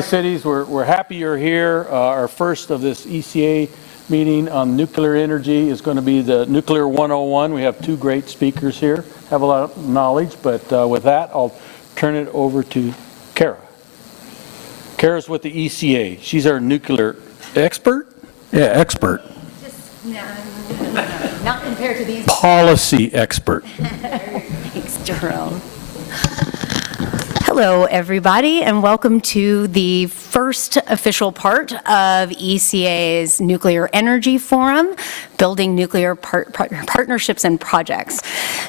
Cities, we're happy you're here. Our first of this ECA meeting on nuclear energy is going to be the Nuclear 101. We have two great speakers here, have a lot of knowledge, but with that, I'll turn it over to Kara. Kara's with the ECA. She's our nuclear expert? Yeah, expert. No, not compared to these. Policy expert. Thanks, Jerome. Hello, everybody, and welcome to the first official part of ECA's Nuclear Energy Forum, Building Nuclear Partnerships and Projects.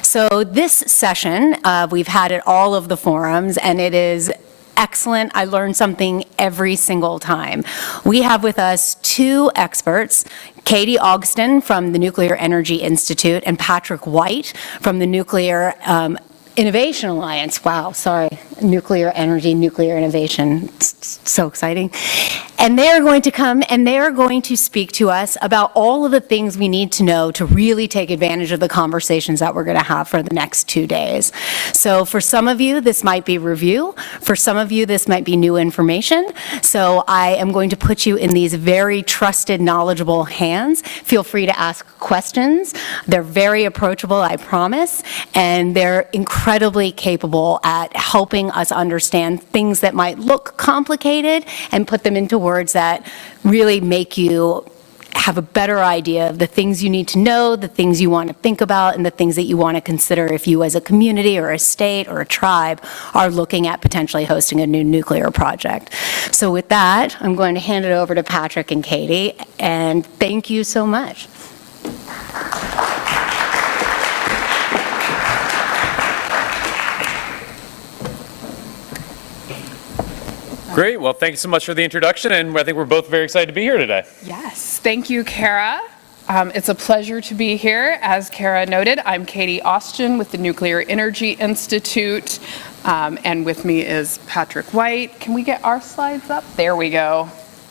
So this session, we've had at all of the forums, and it is excellent. I learn something every single time. We have with us two experts, Kati Austgen from the Nuclear Energy Institute and Patrick White from the Nuclear Innovation Alliance. Wow, sorry. Nuclear energy, nuclear innovation. It's so exciting. And they're going to come and they're going to speak to us about all of the things we need to know to really take advantage of the conversations that we're going to have for the next 2 days. So for some of you, this might be review. For some of you, this might be new information. So I am going to put you in these very trusted, knowledgeable hands. Feel free to ask questions. They're very approachable, I promise, and they're incredibly capable at helping us understand things that might look complicated and put them into words that really make you have a better idea of the things you need to know, the things you want to think about, and the things that you want to consider if you as a community or a state or a tribe are looking at potentially hosting a new nuclear project. So with that, I'm going to hand it over to Patrick and Kati, and thank you so much. Great. Well, thank you so much for the introduction, and I think we're both very excited to be here today. Yes. Thank you, Kara. It's a pleasure to be here. As Kara noted, I'm Kati Austgen with the Nuclear Energy Institute, and with me is Patrick White. Can we get our slides up? There we go.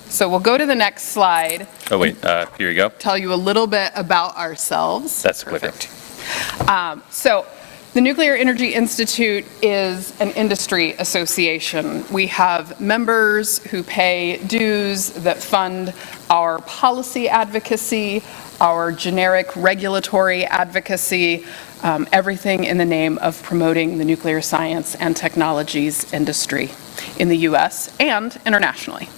So we'll go to the next slide. Oh, wait. Here you go. Tell you a little bit about ourselves. That's perfect. So the Nuclear Energy Institute is an industry association. We have members who pay dues that fund our policy advocacy, our generic regulatory advocacy, everything in the name of promoting the nuclear science and technologies industry in the U.S. and internationally.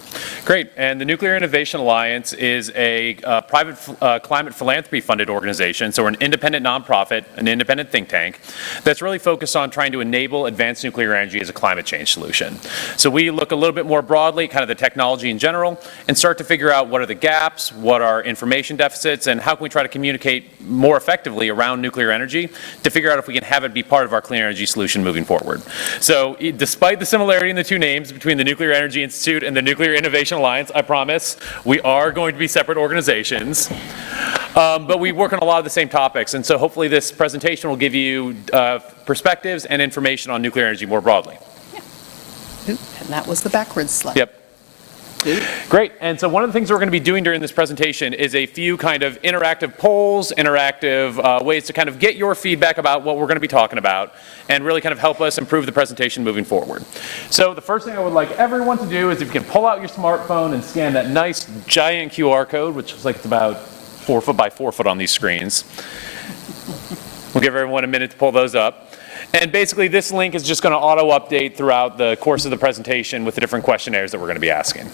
Great. And the Nuclear Innovation Alliance is a private climate philanthropy funded organization. So we're an independent nonprofit, an independent think tank that's really focused on trying to enable advanced nuclear energy as a climate change solution. So we look a little bit more broadly, kind of the technology in general, and start to figure out what are the gaps, what are information deficits, and how can we try to communicate more effectively around nuclear energy to figure out if we can have it be part of our clean energy solution moving forward. So despite the similarity in the two names between the Nuclear Energy Institute and the Nuclear Innovation Alliance, I promise, we are going to be separate organizations, but we work on a lot of the same topics, and so hopefully this presentation will give you perspectives and information on nuclear energy more broadly. Yeah. And that was the backwards slide. Yep. Great. And so one of the things we're going to be doing during this presentation is a few kind of interactive polls, interactive ways to kind of get your feedback about what we're going to be talking about and really kind of help us improve the presentation moving forward. So the first thing I would like everyone to do is if you can pull out your smartphone and scan that nice giant QR code, which is like it's about 4 foot by 4 foot on these screens. We'll give everyone a minute to pull those up. And basically this link is just going to auto-update throughout the course of the presentation with the different questionnaires that we're going to be asking.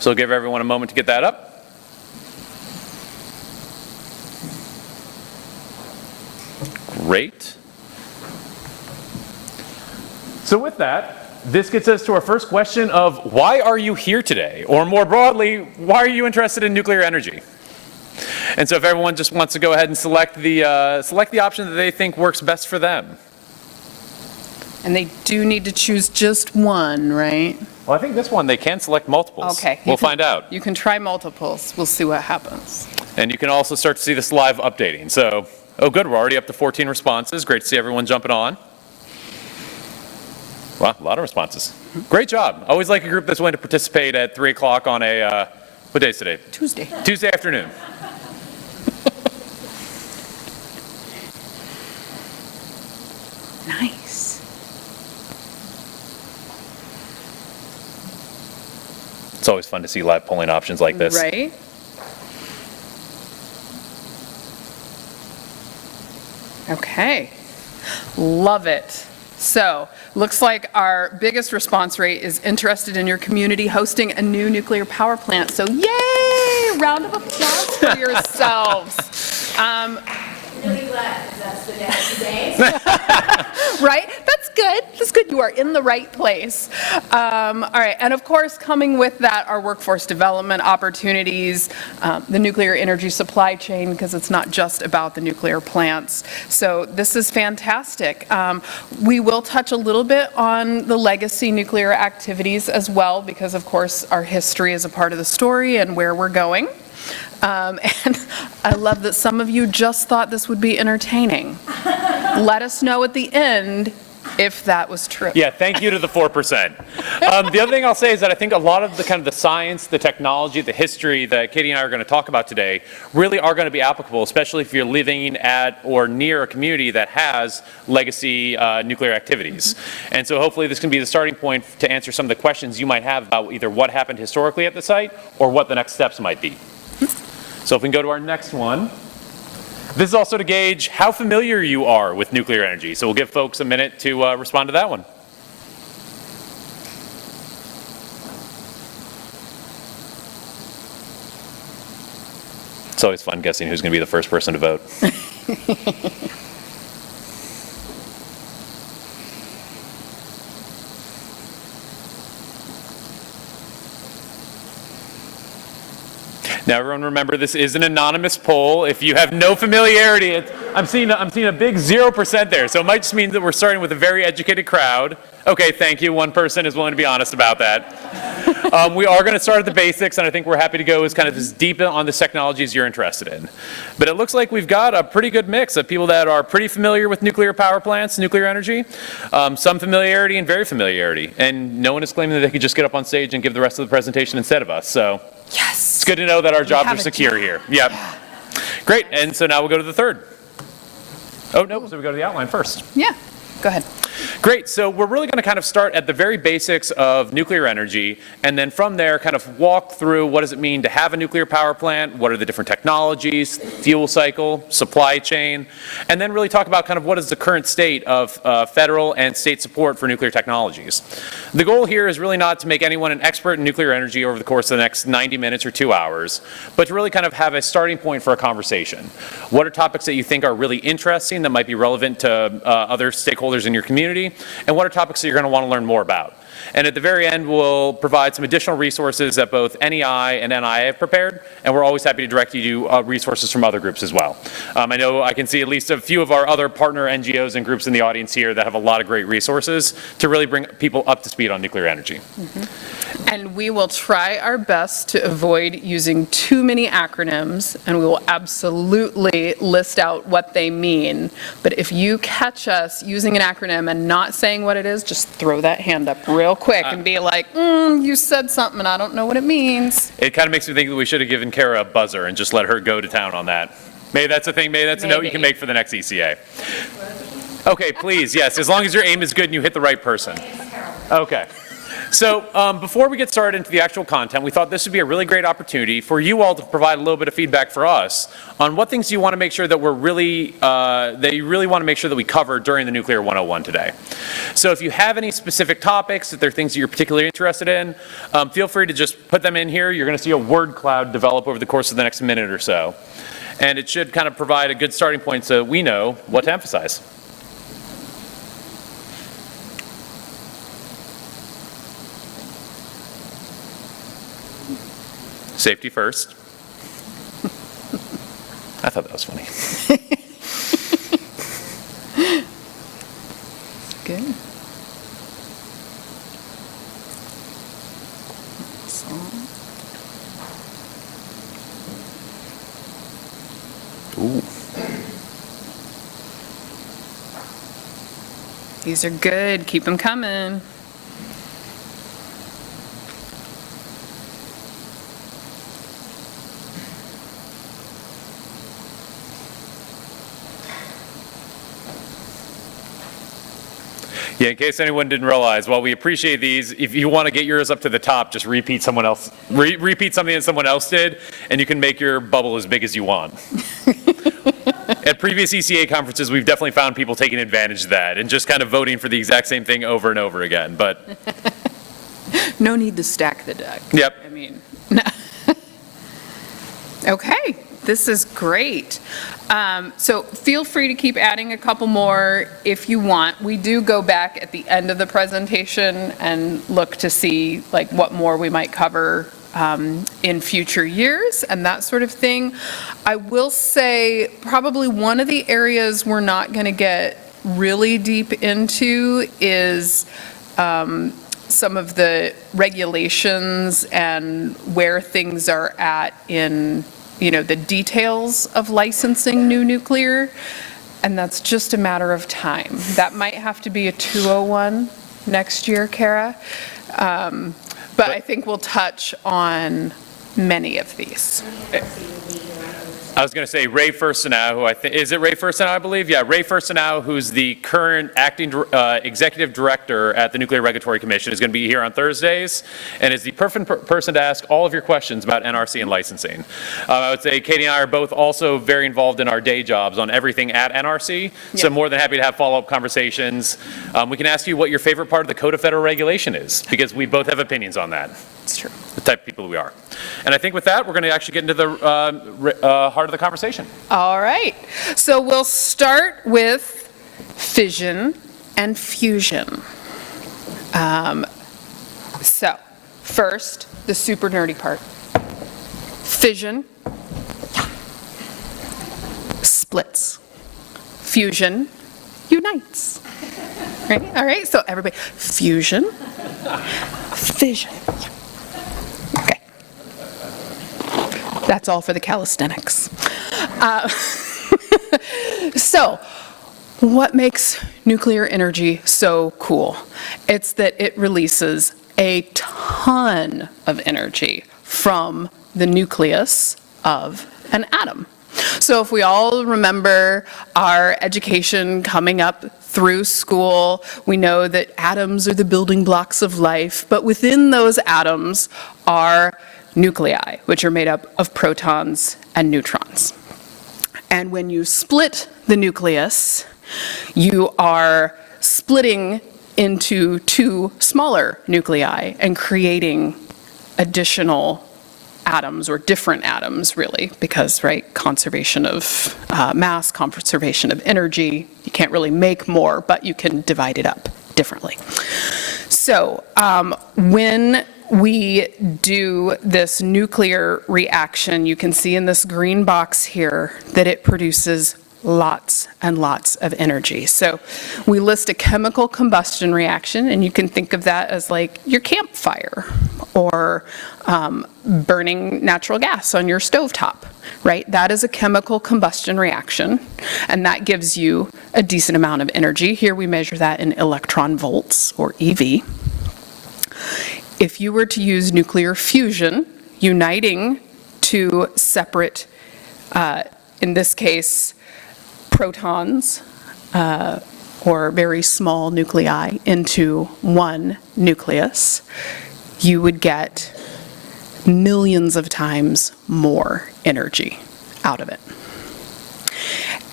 So I'll give everyone a moment to get that up. Great. So with that, this gets us to our first question of why are you here today? Or more broadly, why are you interested in nuclear energy? And so if everyone just wants to go ahead and select the option that they think works best for them. And they do need to choose just one, right? Well, I think this one, they can select multiples. Okay. We'll find out. You can try multiples. We'll see what happens. And you can also start to see this live updating. So, oh good, we're already up to 14 responses. Great to see everyone jumping on. Wow, a lot of responses. Great job. Always like a group that's willing to participate at 3 o'clock on a, what day is today? Tuesday. Tuesday afternoon. Nice. It's always fun to see live polling options like this. Right? Okay, love it. So, looks like our biggest response rate is interested in your community hosting a new nuclear power plant. So, yay! Round of applause for yourselves. Really glad that's the day. Right? That's good. That's good. You are in the right place. All right. And of course, coming with that are workforce development opportunities, the nuclear energy supply chain, because it's not just about the nuclear plants. So this is fantastic. We will touch a little bit on the legacy nuclear activities as well, because of course, our history is a part of the story and where we're going. And I love that some of you just thought this would be entertaining. Let us know at the end if that was true. Yeah, thank you to the 4%. The other thing I'll say is that I think a lot of the kind of the science, the technology, the history that Katie and I are going to talk about today really are going to be applicable, especially if you're living at or near a community that has legacy nuclear activities. And so hopefully this can be the starting point to answer some of the questions you might have about either what happened historically at the site or what the next steps might be. So if we can go to our next one. This is also to gauge how familiar you are with nuclear energy. So we'll give folks a minute to respond to that one. It's always fun guessing who's going to be the first person to vote. Now, everyone remember, this is an anonymous poll. If you have no familiarity, I'm seeing a big 0% there. So it might just mean that we're starting with a very educated crowd. Okay, thank you. One person is willing to be honest about that. We are going to start at the basics, and I think we're happy to go as kind of as deep on the technologies you're interested in. But it looks like we've got a pretty good mix of people that are pretty familiar with nuclear power plants, nuclear energy, some familiarity and very familiarity. And no one is claiming that they could just get up on stage and give the rest of the presentation instead of us. So Yes. it's good to know that our jobs have are a secure job. here. Yep. Yeah. Great. And so now we'll go to the third. Oh, no. So we go to the outline first. Yeah, go ahead. Great. So we're really going to kind of start at the very basics of nuclear energy, and then from there kind of walk through what does it mean to have a nuclear power plant, what are the different technologies, fuel cycle, supply chain, and then really talk about kind of what is the current state of federal and state support for nuclear technologies. The goal here is really not to make anyone an expert in nuclear energy over the course of the next 90 minutes or 2 hours, but to really kind of have a starting point for a conversation. What are topics that you think are really interesting that might be relevant to other stakeholders in your community? And what are topics that you're going to want to learn more about? And at the very end, we'll provide some additional resources that both NEI and NIA have prepared, and we're always happy to direct you to resources from other groups as well. I know I can see at least a few of our other partner NGOs and groups in the audience here that have a lot of great resources to really bring people up to speed on nuclear energy. And we will try our best to avoid using too many acronyms, and we will absolutely list out what they mean. But if you catch us using an acronym and not saying what it is, just throw that hand up real quick and be like, you said something and I don't know what it means. It kind of makes me think that we should have given Kara a buzzer and just let her go to town on that. Maybe that's a thing, maybe that's a note you can make for the next ECA. Okay, please, yes, as long as your aim is good and you hit the right person. Okay. So before we get started into the actual content, we thought this would be a really great opportunity for you all to provide a little bit of feedback for us on what things you want to make sure that we're really, that you really want to make sure that we cover during the Nuclear 101 today. So if you have any specific topics, if there are things that you're particularly interested in, feel free to just put them in here. You're going to see a word cloud develop over the course of the next minute or so. And it should kind of provide a good starting point so we know what to emphasize. Safety first. I thought that was funny. Good. Ooh. These are good. Keep them coming. Yeah, in case anyone didn't realize, while we appreciate these, if you want to get yours up to the top, just repeat something that someone else did, and you can make your bubble as big as you want. At previous ECA conferences, we've definitely found people taking advantage of that and just kind of voting for the exact same thing over and over again, but. No need to stack the deck. Yep. I mean, okay, this is great. So feel free to keep adding a couple more if you want. We do go back at the end of the presentation and look to see like what more we might cover in future years and that sort of thing. I will say probably one of the areas we're not going to get really deep into is some of the regulations and where things are at in, the details of licensing new nuclear, and that's just a matter of time. That might have to be a 201 next year, Kara, but I think we'll touch on many of these. I was going to say Ray Firstenow, who is it Ray Firstenow, I believe? Yeah, Ray Firstenow, who's the current acting executive director at the Nuclear Regulatory Commission, is going to be here on Thursdays and is the perfect person to ask all of your questions about NRC and licensing. I would say Katie and I are both also very involved in our day jobs on everything at NRC, so I'm more than happy to have follow-up conversations. We can ask you what your favorite part of the Code of Federal Regulation is, because we both have opinions on that. It's true. The type of people we are. And I think with that, we're going to actually get into the heart of the conversation. All right. So we'll start with fission and fusion. So first, the super nerdy part. Fission splits. Fusion unites. Right? All right. So everybody, fusion, fission. Okay. That's all for the calisthenics. So, what makes nuclear energy so cool? It's that it releases a ton of energy from the nucleus of an atom. So if we all remember our education coming up through school, we know that atoms are the building blocks of life, but within those atoms are nuclei, which are made up of protons and neutrons. And when you split the nucleus, you are splitting into two smaller nuclei and creating additional atoms, or different atoms, really, because, right, conservation of mass, conservation of energy, you can't really make more, but you can divide it up differently. So when we do this nuclear reaction, you can see in this green box here that it produces lots and lots of energy. So we list a chemical combustion reaction, and you can think of that as like your campfire or burning natural gas on your stovetop, right? That is a chemical combustion reaction, and that gives you a decent amount of energy. Here we measure that in electron volts, or EV. If you were to use nuclear fusion, uniting two separate, in this case, protons, or very small nuclei into one nucleus, you would get millions of times more energy out of it.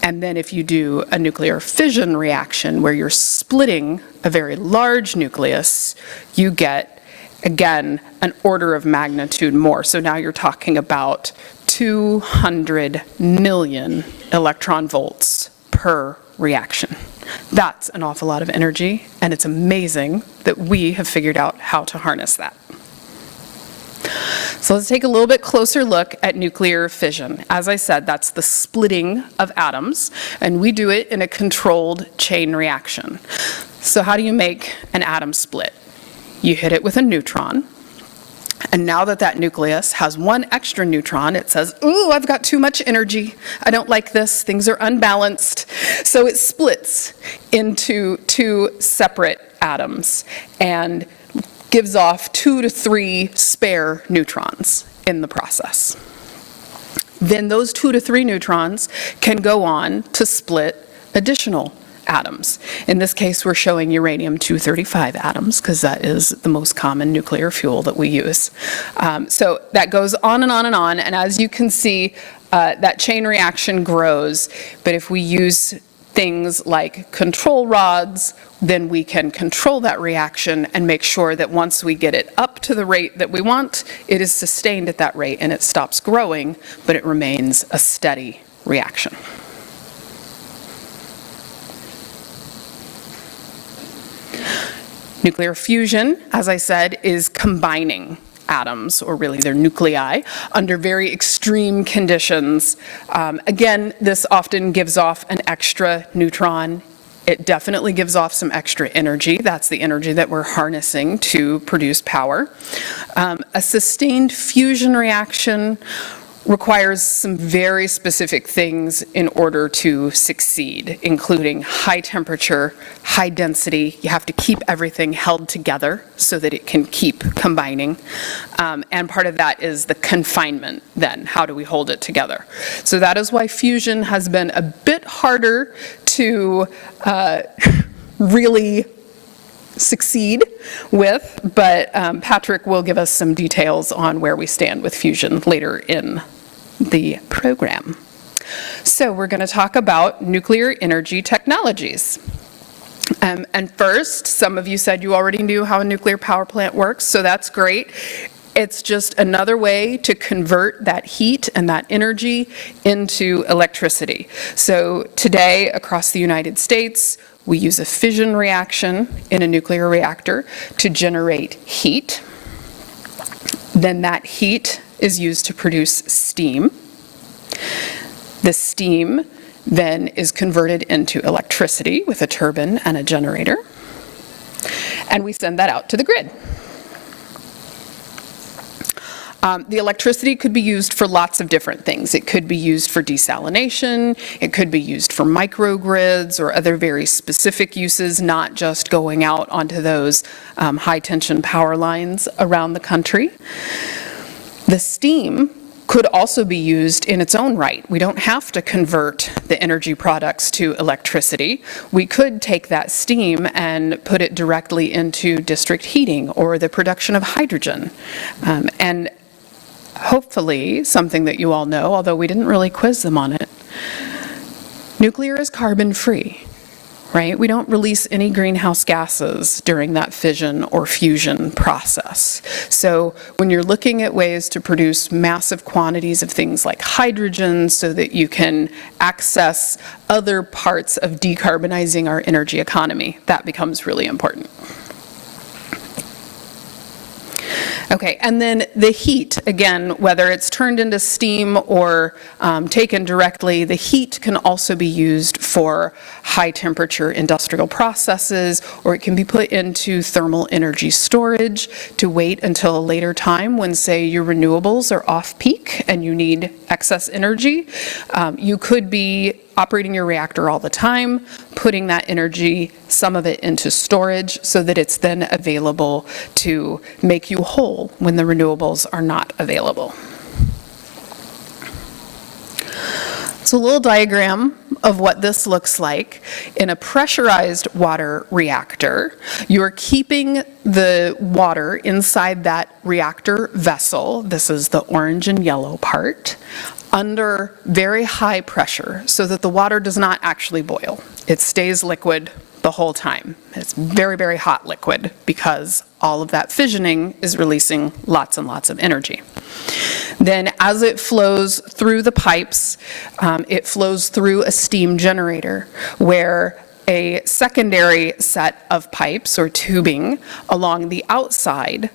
And then if you do a nuclear fission reaction where you're splitting a very large nucleus, you get, again, an order of magnitude more. So now you're talking about 200 million electron volts per reaction. That's an awful lot of energy, and it's amazing that we have figured out how to harness that. So let's take a little bit closer look at nuclear fission. As I said, that's the splitting of atoms, and we do it in a controlled chain reaction. So how do you make an atom split? You hit it with a neutron, and now that that nucleus has one extra neutron, it says, ooh, I've got too much energy. I don't like this. Things are unbalanced. So it splits into two separate atoms and gives off 2 to 3 spare neutrons in the process. Then those 2 to 3 neutrons can go on to split additional atoms. In this case, we're showing uranium-235 atoms because that is the most common nuclear fuel that we use. So that goes on and on and on, and as you can see, that chain reaction grows, but if we use things like control rods, then we can control that reaction and make sure that once we get it up to the rate that we want, it is sustained at that rate and it stops growing, but it remains a steady reaction. Nuclear fusion, as I said, is combining atoms, or really their nuclei, under very extreme conditions. Again, this often gives off an extra neutron. It definitely gives off some extra energy. That's the energy that we're harnessing to produce power. A sustained fusion reaction requires some very specific things in order to succeed, including high temperature, high density. You have to keep everything held together so that it can keep combining. And part of that is the confinement then. How do we hold it together? So that is why fusion has been a bit harder to really succeed with, but Patrick will give us some details on where we stand with fusion later in the program. So we're going to talk about nuclear energy technologies. And first, some of you said you already knew how a nuclear power plant works, so that's great. It's just another way to convert that heat and that energy into electricity. So today, across the United States, we use a fission reaction in a nuclear reactor to generate heat. Then that heat is used to produce steam. The steam then is converted into electricity with a turbine and a generator. And we send that out to the grid. The electricity could be used for lots of different things. It could be used for desalination, it could be used for microgrids or other very specific uses, not just going out onto those high-tension power lines around the country. The steam could also be used in its own right. We don't have to convert the energy products to electricity. We could take that steam and put it directly into district heating or the production of hydrogen. And hopefully, something that you all know, although we didn't really quiz them on it, nuclear is carbon-free, right? We don't release any greenhouse gases during that fission or fusion process. So when you're looking at ways to produce massive quantities of things like hydrogen so that you can access other parts of decarbonizing our energy economy, that becomes really important. Okay, and then the heat, again, whether it's turned into steam or taken directly, the heat can also be used for high temperature industrial processes, or it can be put into thermal energy storage to wait until a later time when, say, your renewables are off peak and you need excess energy. You could be operating your reactor all the time, putting that energy, some of it into storage so that it's then available to make you whole when the renewables are not available. It's a little diagram of what this looks like. In a pressurized water reactor, you're keeping the water inside that reactor vessel, this is the orange and yellow part, under very high pressure so that the water does not actually boil. It stays liquid the whole time. It's very, very hot liquid because all of that fissioning is releasing lots and lots of energy. Then as it flows through the pipes, it flows through a steam generator where a secondary set of pipes or tubing along the outside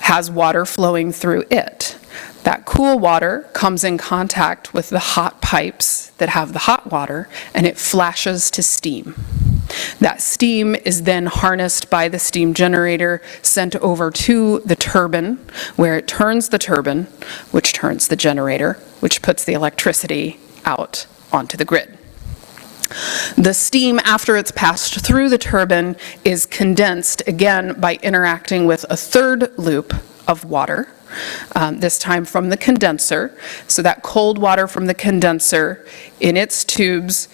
has water flowing through it. That cool water comes in contact with the hot pipes that have the hot water, and it flashes to steam. That steam is then harnessed by the steam generator, sent over to the turbine, where it turns the turbine, which turns the generator, which puts the electricity out onto the grid. The steam, after it's passed through the turbine, is condensed, again, by interacting with a third loop of water, this time from the condenser. So that cold water from the condenser in its tubes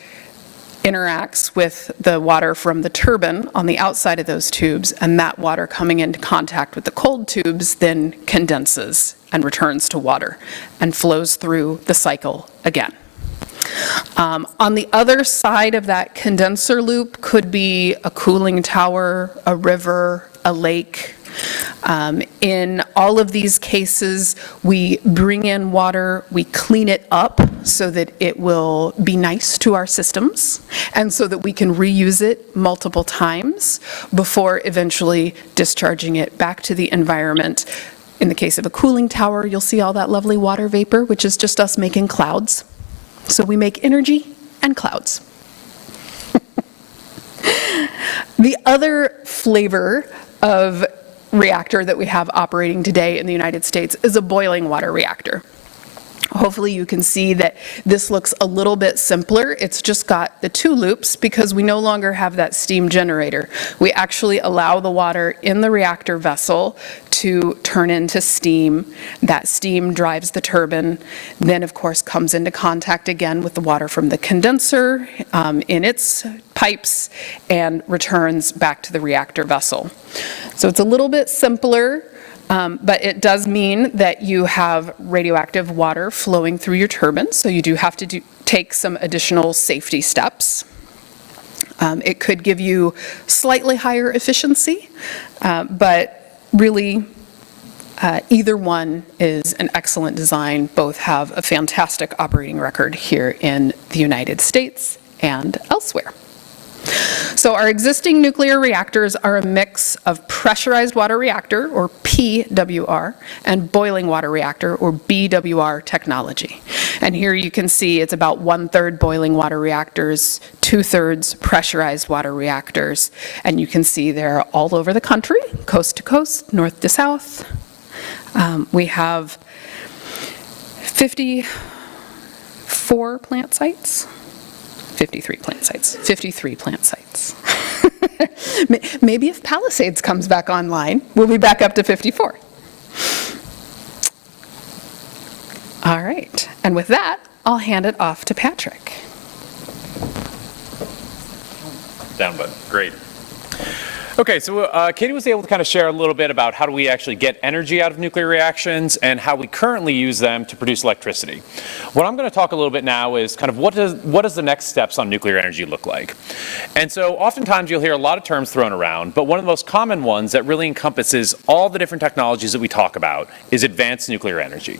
interacts with the water from the turbine on the outside of those tubes, and that water coming into contact with the cold tubes then condenses and returns to water and flows through the cycle again. On the other side of that condenser loop could be a cooling tower, a river, a lake. In all of these cases, we bring in water, we clean it up so that it will be nice to our systems, and so that we can reuse it multiple times before eventually discharging it back to the environment. In the case of a cooling tower, you'll see all that lovely water vapor, which is just us making clouds. So we make energy and clouds. The other flavor of reactor that we have operating today in the United States is a boiling water reactor. Hopefully you can see that this looks a little bit simpler. It's just got the two loops because we no longer have that steam generator. We actually allow the water in the reactor vessel to turn into steam. That steam drives the turbine, then of course comes into contact again with the water from the condenser in its pipes and returns back to the reactor vessel. So it's a little bit simpler. But it does mean that you have radioactive water flowing through your turbine, so you do have to take some additional safety steps. It could give you slightly higher efficiency, but really either one is an excellent design. Both have a fantastic operating record here in the United States and elsewhere. So our existing nuclear reactors are a mix of pressurized water reactor, or PWR, and boiling water reactor, or BWR technology. And here you can see it's about 1/3 boiling water reactors, 2/3 pressurized water reactors. And you can see they're all over the country, coast to coast, north to south. We have 54 plant sites. 53 plant sites. 53 plant sites. Maybe if Palisades comes back online, we'll be back up to 54. All right. And with that, I'll hand it off to Patrick. Down button. Great. Okay, so Katie was able to kind of share a little bit about how do we actually get energy out of nuclear reactions and how we currently use them to produce electricity. What I'm going to talk a little bit now is kind of what does the next steps on nuclear energy look like. And so oftentimes you'll hear a lot of terms thrown around, but one of the most common ones that really encompasses all the different technologies that we talk about is advanced nuclear energy.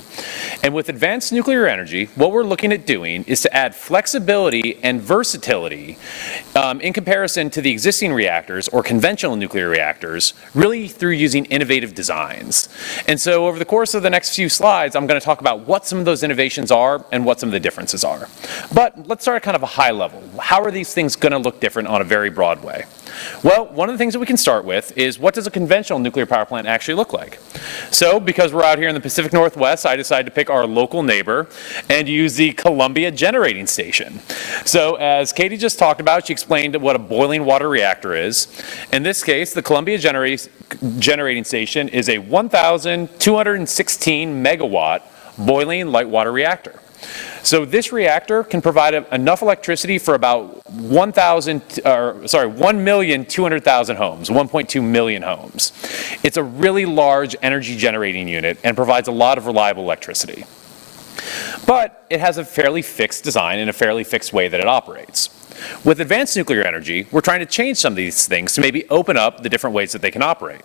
And with advanced nuclear energy, what we're looking at doing is to add flexibility and versatility in comparison to the existing reactors or conventional nuclear reactors, really through using innovative designs. And so over the course of the next few slides, I'm going to talk about what some of those innovations are and what some of the differences are. But let's start at kind of a high level. How are these things going to look different on a very broad way? Well, one of the things that we can start with is what does a conventional nuclear power plant actually look like? So because we're out here in the Pacific Northwest, I decided to pick our local neighbor and use the Columbia Generating Station. So as Katie just talked about, she explained what a boiling water reactor is. In this case, the Columbia Generating Station is a 1,216 megawatt boiling light water reactor. So this reactor can provide enough electricity for about 1,200,000 homes, 1.2 million homes. It's a really large energy generating unit and provides a lot of reliable electricity. But it has a fairly fixed design and a fairly fixed way that it operates. With advanced nuclear energy, we're trying to change some of these things to maybe open up the different ways that they can operate.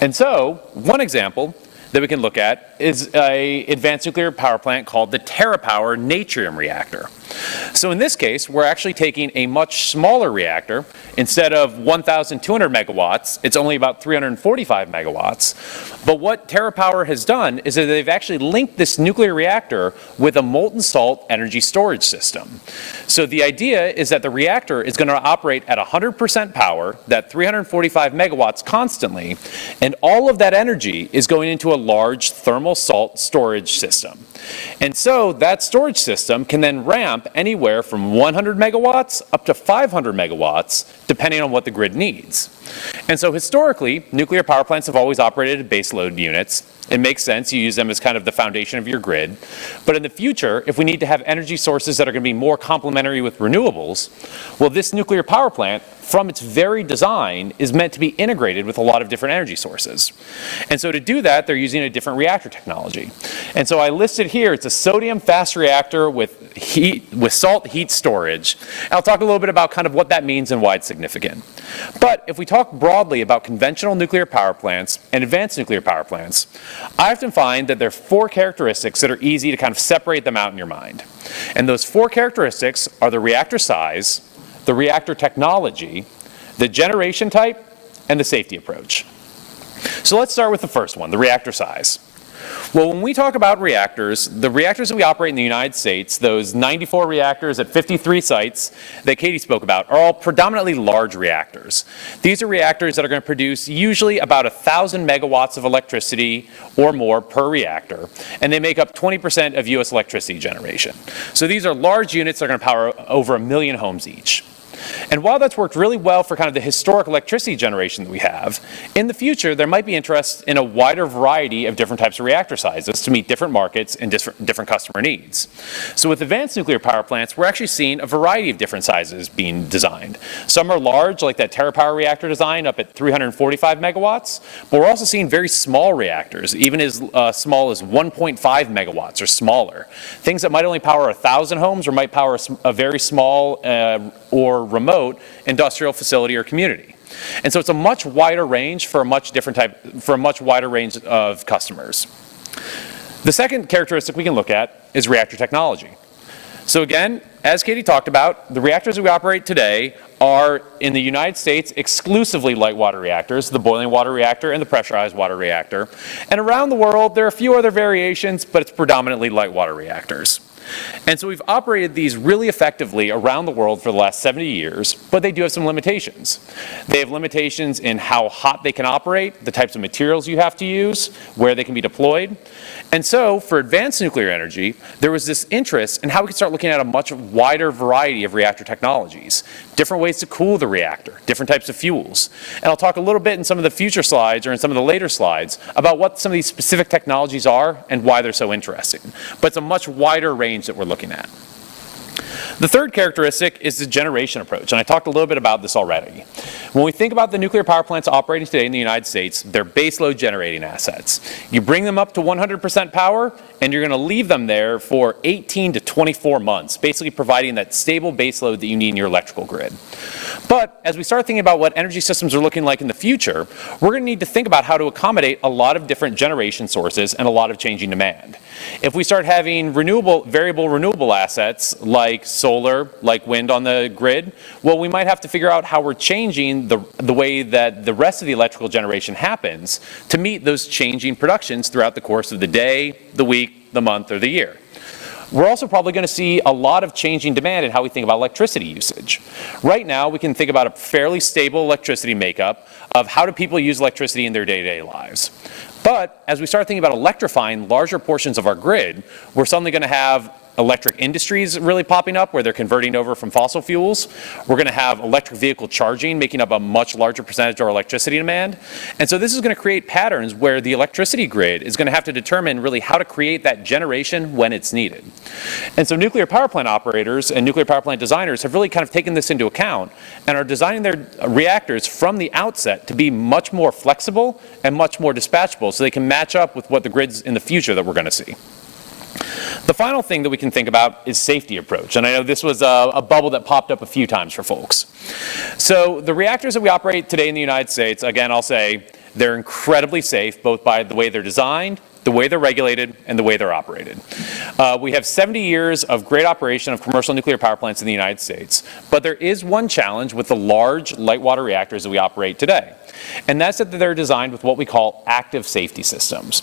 And so, one example that we can look at is an advanced nuclear power plant called the TerraPower Natrium reactor. So in this case, we're actually taking a much smaller reactor. Instead of 1,200 megawatts, it's only about 345 megawatts. But what TerraPower has done is that they've actually linked this nuclear reactor with a molten salt energy storage system. So the idea is that the reactor is going to operate at 100% power, that 345 megawatts constantly, and all of that energy is going into a large thermal salt storage system. And so that storage system can then ramp anywhere from 100 megawatts up to 500 megawatts, depending on what the grid needs. And so historically, nuclear power plants have always operated at baseload units. It makes sense, you use them as kind of the foundation of your grid. But in the future, if we need to have energy sources that are going to be more complementary complementary with renewables, well, this nuclear power plant, from its very design, is meant to be integrated with a lot of different energy sources. And so to do that, they're using a different reactor technology. And so I listed here, it's a sodium fast reactor with salt heat storage. And I'll talk a little bit about kind of what that means and why it's significant. But if we talk broadly about conventional nuclear power plants and advanced nuclear power plants, I often find that there are 4 characteristics that are easy to kind of separate them out in your mind. And those 4 characteristics are the reactor size, the reactor technology, the generation type, and the safety approach. So let's start with the first one, the reactor size. Well, when we talk about reactors, the reactors that we operate in the United States, those 94 reactors at 53 sites that Katie spoke about, are all predominantly large reactors. These are reactors that are going to produce usually about 1,000 megawatts of electricity or more per reactor, and they make up 20% of U.S. electricity generation. So these are large units that are going to power over 1 million homes each. And while that's worked really well for kind of the historic electricity generation that we have, in the future there might be interest in a wider variety of different types of reactor sizes to meet different markets and different customer needs. So with advanced nuclear power plants, we're actually seeing a variety of different sizes being designed. Some are large, like that TerraPower reactor design up at 345 megawatts, but we're also seeing very small reactors, even as small as 1.5 megawatts or smaller. Things that might only power 1,000 homes or might power a very small or remote industrial facility or community. And so it's a much wider range for a much wider range of customers. The second characteristic we can look at is reactor technology. So again, as Katie talked about, the reactors that we operate today are in the United States exclusively light water reactors, the boiling water reactor and the pressurized water reactor. And around the world, there are a few other variations, but it's predominantly light water reactors. And so we've operated these really effectively around the world for the last 70 years, but they do have some limitations. They have limitations in how hot they can operate, the types of materials you have to use, where they can be deployed. And so for advanced nuclear energy, there was this interest in how we could start looking at a much wider variety of reactor technologies, different ways to cool the reactor, different types of fuels. And I'll talk a little bit in some of the future slides or in some of the later slides about what some of these specific technologies are and why they're so interesting. But it's a much wider range that we're looking at. The third characteristic is the generation approach, and I talked a little bit about this already. When we think about the nuclear power plants operating today in the United States, they're baseload generating assets. You bring them up to 100% power, and you're going to leave them there for 18 to 24 months, basically providing that stable baseload that you need in your electrical grid. But as we start thinking about what energy systems are looking like in the future, we're going to need to think about how to accommodate a lot of different generation sources and a lot of changing demand. If we start having variable renewable assets like solar, like wind on the grid, well, we might have to figure out how we're changing the way that the rest of the electrical generation happens to meet those changing productions throughout the course of the day, the week, the month, or the year. We're also probably going to see a lot of changing demand in how we think about electricity usage. Right now, we can think about a fairly stable electricity makeup of how do people use electricity in their day-to-day lives. But as we start thinking about electrifying larger portions of our grid, we're suddenly going to have electric industries really popping up where they're converting over from fossil fuels. We're going to have electric vehicle charging making up a much larger percentage of our electricity demand. And so this is going to create patterns where the electricity grid is going to have to determine really how to create that generation when it's needed. And so nuclear power plant operators and nuclear power plant designers have really kind of taken this into account and are designing their reactors from the outset to be much more flexible and much more dispatchable so they can match up with what the grids in the future that we're going to see. The final thing that we can think about is safety approach. And I know this was a bubble that popped up a few times for folks. So the reactors that we operate today in the United States, again, I'll say they're incredibly safe, both by the way they're designed, the way they're regulated, and the way they're operated. We have 70 years of great operation of commercial nuclear power plants in the United States. But there is one challenge with the large light water reactors that we operate today. And that's that they're designed with what we call active safety systems.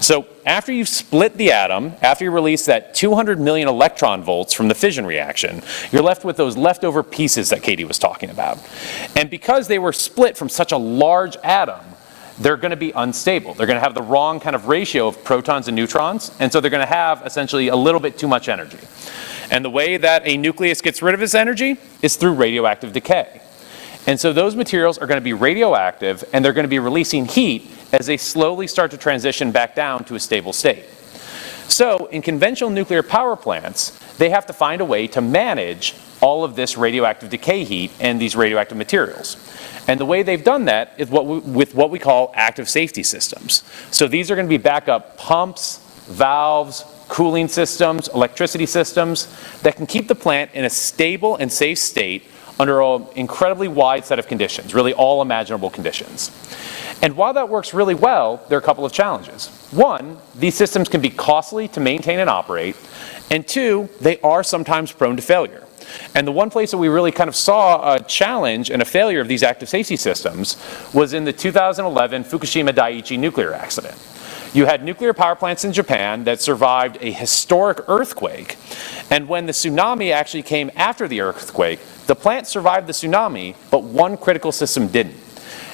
So after you've split the atom, after you release that 200 million electron volts from the fission reaction, you're left with those leftover pieces that Katie was talking about. And because they were split from such a large atom, they're going to be unstable. They're going to have the wrong kind of ratio of protons and neutrons, and so they're going to have essentially a little bit too much energy. And the way that a nucleus gets rid of its energy is through radioactive decay. And so those materials are going to be radioactive, and they're going to be releasing heat as they slowly start to transition back down to a stable state. So in conventional nuclear power plants, they have to find a way to manage all of this radioactive decay heat and these radioactive materials. And the way they've done that is with what we call active safety systems. So these are going to be backup pumps, valves, cooling systems, electricity systems that can keep the plant in a stable and safe state under an incredibly wide set of conditions, really all imaginable conditions. And while that works really well, there are a couple of challenges. One, these systems can be costly to maintain and operate. And two, they are sometimes prone to failure. And the one place that we really kind of saw a challenge and a failure of these active safety systems was in the 2011 Fukushima Daiichi nuclear accident. You had nuclear power plants in Japan that survived a historic earthquake. And when the tsunami actually came after the earthquake, the plant survived the tsunami, but one critical system didn't.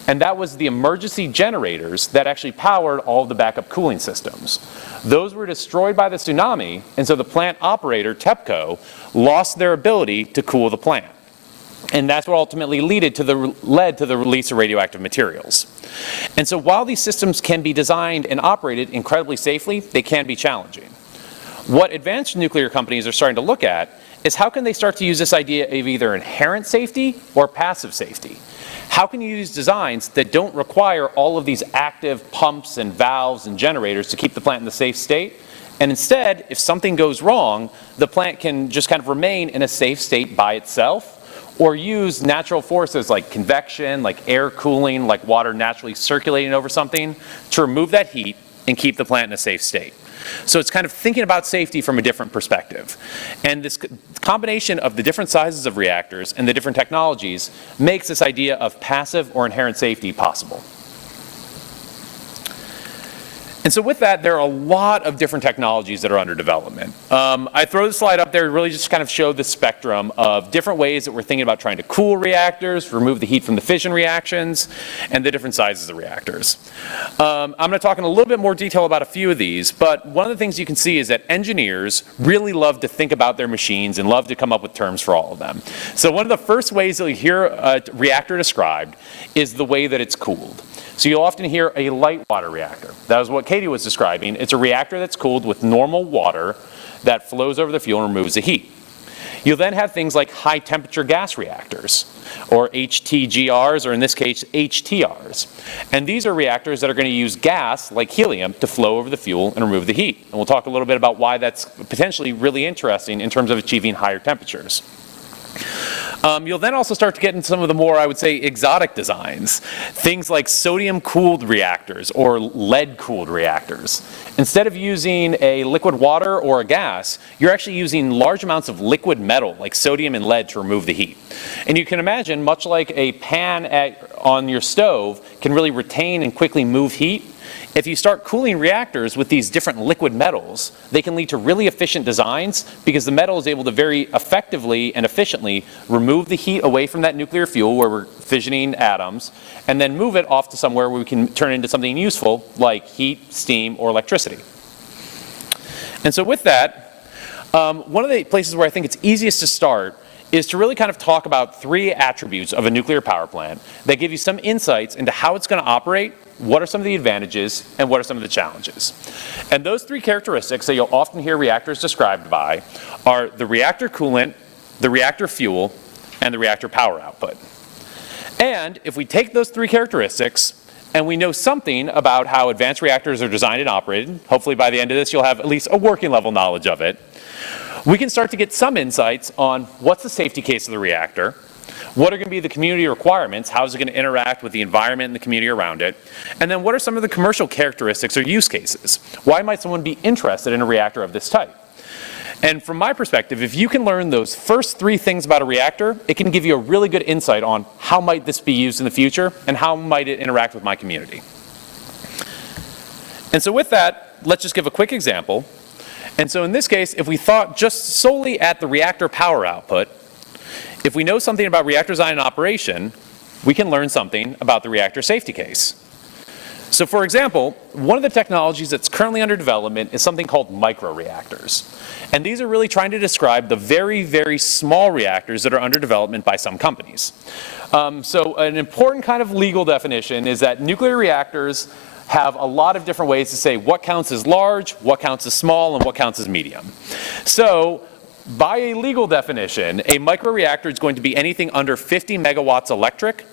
And that was the emergency generators that actually powered all of the backup cooling systems. Those were destroyed by the tsunami, and so the plant operator, TEPCO, lost their ability to cool the plant. And that's what ultimately led to the release of radioactive materials. And so while these systems can be designed and operated incredibly safely, they can be challenging. What advanced nuclear companies are starting to look at is how can they start to use this idea of either inherent safety or passive safety. How can you use designs that don't require all of these active pumps and valves and generators to keep the plant in a safe state? And instead, if something goes wrong, the plant can just kind of remain in a safe state by itself, or use natural forces like convection, like air cooling, like water naturally circulating over something to remove that heat and keep the plant in a safe state. So it's kind of thinking about safety from a different perspective. And this combination of the different sizes of reactors and the different technologies makes this idea of passive or inherent safety possible. And so with that, there are a lot of different technologies that are under development. I throw this slide up there to really just kind of show the spectrum of different ways that we're thinking about trying to cool reactors, remove the heat from the fission reactions, and the different sizes of reactors. I'm going to talk in a little bit more detail about a few of these, but one of the things you can see is that engineers really love to think about their machines and love to come up with terms for all of them. So one of the first ways that you hear a reactor described is the way that it's cooled. So you'll often hear a light water reactor. That was what Katie was describing. It's a reactor that's cooled with normal water that flows over the fuel and removes the heat. You'll then have things like high temperature gas reactors, or HTGRs, or in this case, HTRs. And these are reactors that are going to use gas, like helium, to flow over the fuel and remove the heat. And we'll talk a little bit about why that's potentially really interesting in terms of achieving higher temperatures. You'll then also start to get into some of the more, I would say, exotic designs. Things like sodium-cooled reactors or lead-cooled reactors. Instead of using a liquid water or a gas, you're actually using large amounts of liquid metal, like sodium and lead, to remove the heat. And you can imagine, much like a pan on your stove can really retain and quickly move heat, if you start cooling reactors with these different liquid metals, they can lead to really efficient designs because the metal is able to very effectively and efficiently remove the heat away from that nuclear fuel where we're fissioning atoms, and then move it off to somewhere where we can turn it into something useful like heat, steam, or electricity. And so with that, one of the places where I think it's easiest to start is to really kind of talk about three attributes of a nuclear power plant that give you some insights into how it's going to operate, what are some of the advantages, and what are some of the challenges. And those three characteristics that you'll often hear reactors described by are the reactor coolant, the reactor fuel, and the reactor power output. And if we take those three characteristics and we know something about how advanced reactors are designed and operated, hopefully by the end of this you'll have at least a working level knowledge of it, we can start to get some insights on what's the safety case of the reactor, what are going to be the community requirements, how is it going to interact with the environment and the community around it, and then what are some of the commercial characteristics or use cases? Why might someone be interested in a reactor of this type? And from my perspective, if you can learn those first three things about a reactor, it can give you a really good insight on how might this be used in the future and how might it interact with my community. And so with that, let's just give a quick example. And so in this case, if we thought just solely at the reactor power output, if we know something about reactor design and operation, we can learn something about the reactor safety case. So for example, one of the technologies that's currently under development is something called microreactors. And these are really trying to describe the very, very small reactors that are under development by some companies. So an important kind of legal definition is that nuclear reactors have a lot of different ways to say what counts as large, what counts as small, and what counts as medium. So by a legal definition, a microreactor is going to be anything under 50 megawatts electric.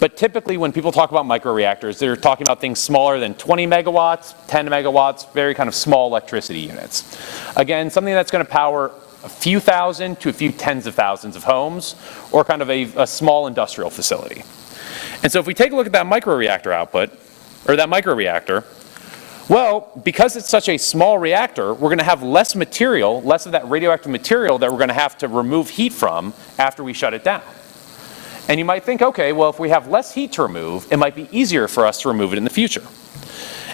But typically when people talk about microreactors, they're talking about things smaller than 20 megawatts, 10 megawatts, very kind of small electricity units. Again, something that's going to power a few thousand to a few tens of thousands of homes, or kind of a small industrial facility. And so if we take a look at that microreactor output, or that microreactor, well, because it's such a small reactor, we're going to have less material, less of that radioactive material that we're going to have to remove heat from after we shut it down. And you might think, okay, well, if we have less heat to remove, it might be easier for us to remove it in the future.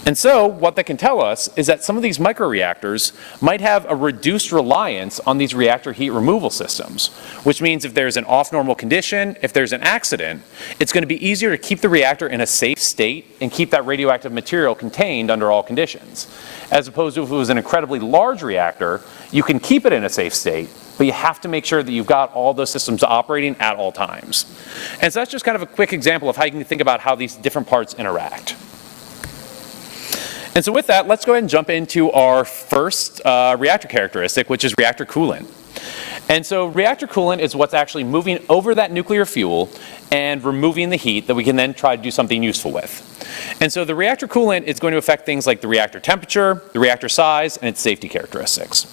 And so what that can tell us is that some of these microreactors might have a reduced reliance on these reactor heat removal systems, which means if there's an off-normal condition, if there's an accident, it's going to be easier to keep the reactor in a safe state and keep that radioactive material contained under all conditions. As opposed to if it was an incredibly large reactor, you can keep it in a safe state, but you have to make sure that you've got all those systems operating at all times. And so that's just kind of a quick example of how you can think about how these different parts interact. And so with that, let's go ahead and jump into our first reactor characteristic, which is reactor coolant. And so reactor coolant is what's actually moving over that nuclear fuel and removing the heat that we can then try to do something useful with. And so the reactor coolant is going to affect things like the reactor temperature, the reactor size, and its safety characteristics.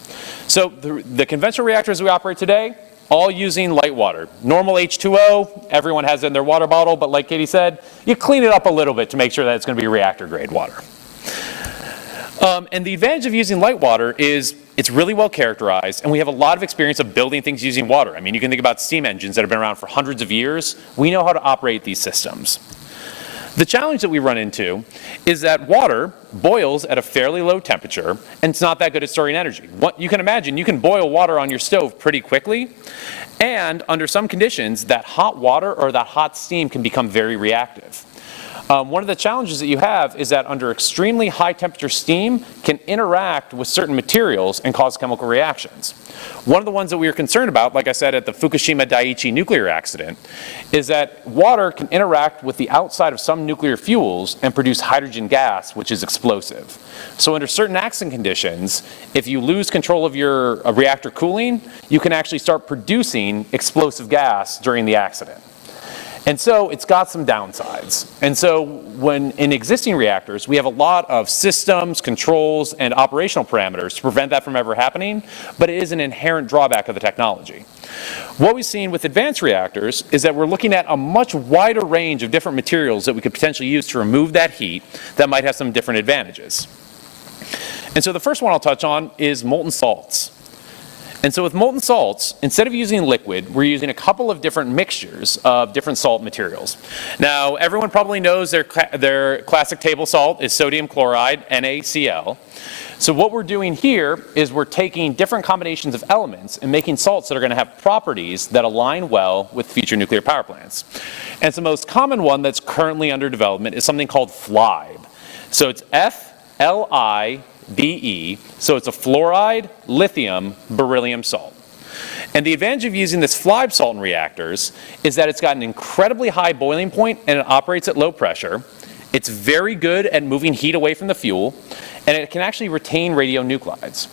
So the conventional reactors we operate today, all using light water. Normal H2O, everyone has it in their water bottle, but like Katie said, you clean it up a little bit to make sure that it's going to be reactor grade water. And the advantage of using light water is it's really well characterized, and we have a lot of experience of building things using water. I mean, you can think about steam engines that have been around for hundreds of years. We know how to operate these systems. The challenge that we run into is that water boils at a fairly low temperature, and it's not that good at storing energy. You can imagine you can boil water on your stove pretty quickly, and under some conditions, that hot water or that hot steam can become very reactive. One of the challenges that you have is that under extremely high temperature steam can interact with certain materials and cause chemical reactions. One of the ones that we were concerned about, like I said at the Fukushima Daiichi nuclear accident, is that water can interact with the outside of some nuclear fuels and produce hydrogen gas, which is explosive. So under certain accident conditions, if you lose control of your reactor cooling, you can actually start producing explosive gas during the accident. And so it's got some downsides. And so when in existing reactors, we have a lot of systems, controls, and operational parameters to prevent that from ever happening, but it is an inherent drawback of the technology. What we've seen with advanced reactors is that we're looking at a much wider range of different materials that we could potentially use to remove that heat that might have some different advantages. And so the first one I'll touch on is molten salts. And so with molten salts, instead of using liquid, we're using a couple of different mixtures of different salt materials. Now, everyone probably knows their classic table salt is sodium chloride, NaCl. So what we're doing here is we're taking different combinations of elements and making salts that are going to have properties that align well with future nuclear power plants. And so the most common one that's currently under development is something called FLiBe. So it's FLiBe, so it's a fluoride, lithium, beryllium salt. And the advantage of using this FLiBe salt in reactors is that it's got an incredibly high boiling point and it operates at low pressure. It's very good at moving heat away from the fuel, and it can actually retain radionuclides.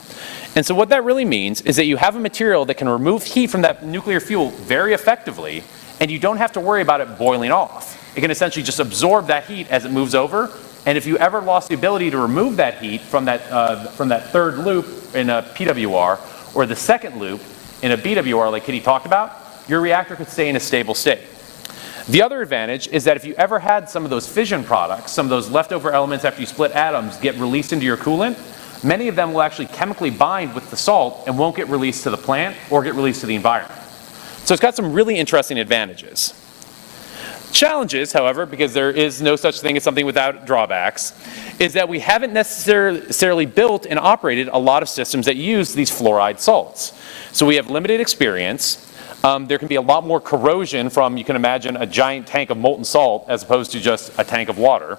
And so what that really means is that you have a material that can remove heat from that nuclear fuel very effectively, and you don't have to worry about it boiling off. It can essentially just absorb that heat as it moves over. And if you ever lost the ability to remove that heat from that third loop in a PWR or the second loop in a BWR like Kitty talked about, your reactor could stay in a stable state. The other advantage is that if you ever had some of those fission products, some of those leftover elements after you split atoms get released into your coolant, many of them will actually chemically bind with the salt and won't get released to the plant or get released to the environment. So it's got some really interesting advantages. Challenges, however, because there is no such thing as something without drawbacks, is that we haven't necessarily built and operated a lot of systems that use these fluoride salts. So we have limited experience. There can be a lot more corrosion from, you can imagine, a giant tank of molten salt as opposed to just a tank of water.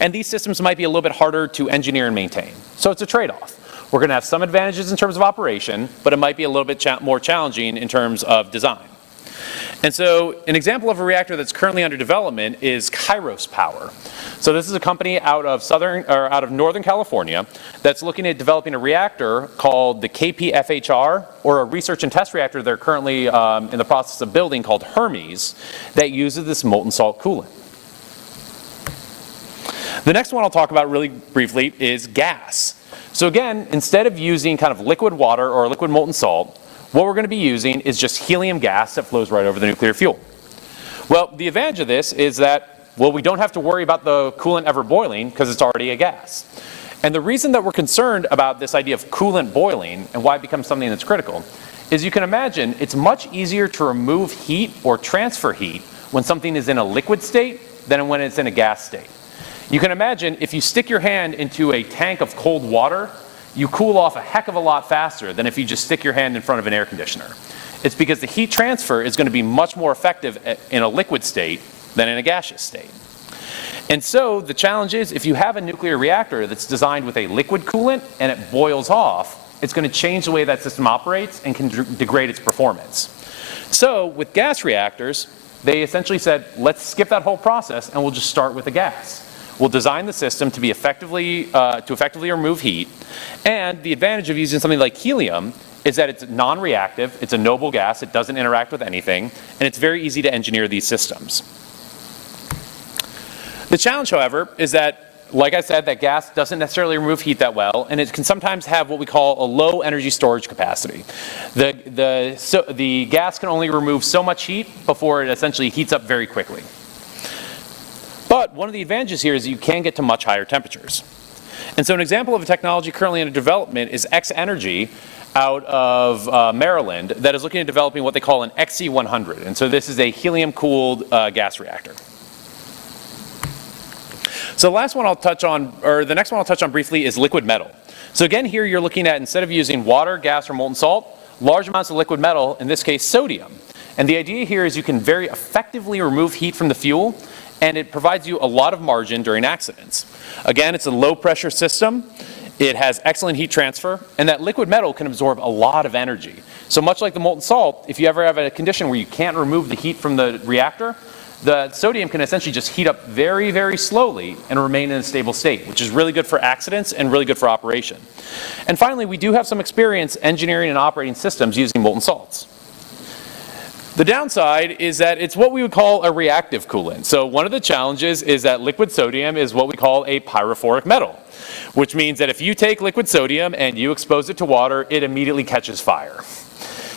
And these systems might be a little bit harder to engineer and maintain. So it's a trade-off. We're going to have some advantages in terms of operation, but it might be a little bit more challenging in terms of design. And so an example of a reactor that's currently under development is Kairos Power. So this is a company out of Northern California that's looking at developing a reactor called the KPFHR, or a research and test reactor they're currently in the process of building called Hermes, that uses this molten salt coolant. The next one I'll talk about really briefly is gas. So again, instead of using kind of liquid water or liquid molten salt, what we're going to be using is just helium gas that flows right over the nuclear fuel. Well, the advantage of this is that, well, we don't have to worry about the coolant ever boiling because it's already a gas. And the reason that we're concerned about this idea of coolant boiling and why it becomes something that's critical is you can imagine it's much easier to remove heat or transfer heat when something is in a liquid state than when it's in a gas state. You can imagine if you stick your hand into a tank of cold water, you cool off a heck of a lot faster than if you just stick your hand in front of an air conditioner. It's because the heat transfer is going to be much more effective in a liquid state than in a gaseous state. And so the challenge is, if you have a nuclear reactor that's designed with a liquid coolant and it boils off, it's going to change the way that system operates and can degrade its performance. So with gas reactors, they essentially said, let's skip that whole process and we'll just start with the gas. We'll design the system to be effectively remove heat. And the advantage of using something like helium is that it's non-reactive, it's a noble gas, it doesn't interact with anything, and it's very easy to engineer these systems. The challenge, however, is that, like I said, that gas doesn't necessarily remove heat that well, and it can sometimes have what we call a low energy storage capacity. The gas can only remove so much heat before it essentially heats up very quickly. But one of the advantages here is you can get to much higher temperatures. And so an example of a technology currently under development is X Energy out of Maryland that is looking at developing what they call an XC100. And so this is a helium-cooled gas reactor. So the next one I'll touch on briefly is liquid metal. So again, here you're looking at, instead of using water, gas, or molten salt, large amounts of liquid metal, in this case sodium. And the idea here is you can very effectively remove heat from the fuel, and it provides you a lot of margin during accidents. Again, it's a low pressure system. It has excellent heat transfer, and that liquid metal can absorb a lot of energy. So much like the molten salt, if you ever have a condition where you can't remove the heat from the reactor, the sodium can essentially just heat up very, very slowly and remain in a stable state, which is really good for accidents and really good for operation. And finally, we do have some experience engineering and operating systems using molten salts. The downside is that it's what we would call a reactive coolant. So one of the challenges is that liquid sodium is what we call a pyrophoric metal, which means that if you take liquid sodium and you expose it to water, it immediately catches fire.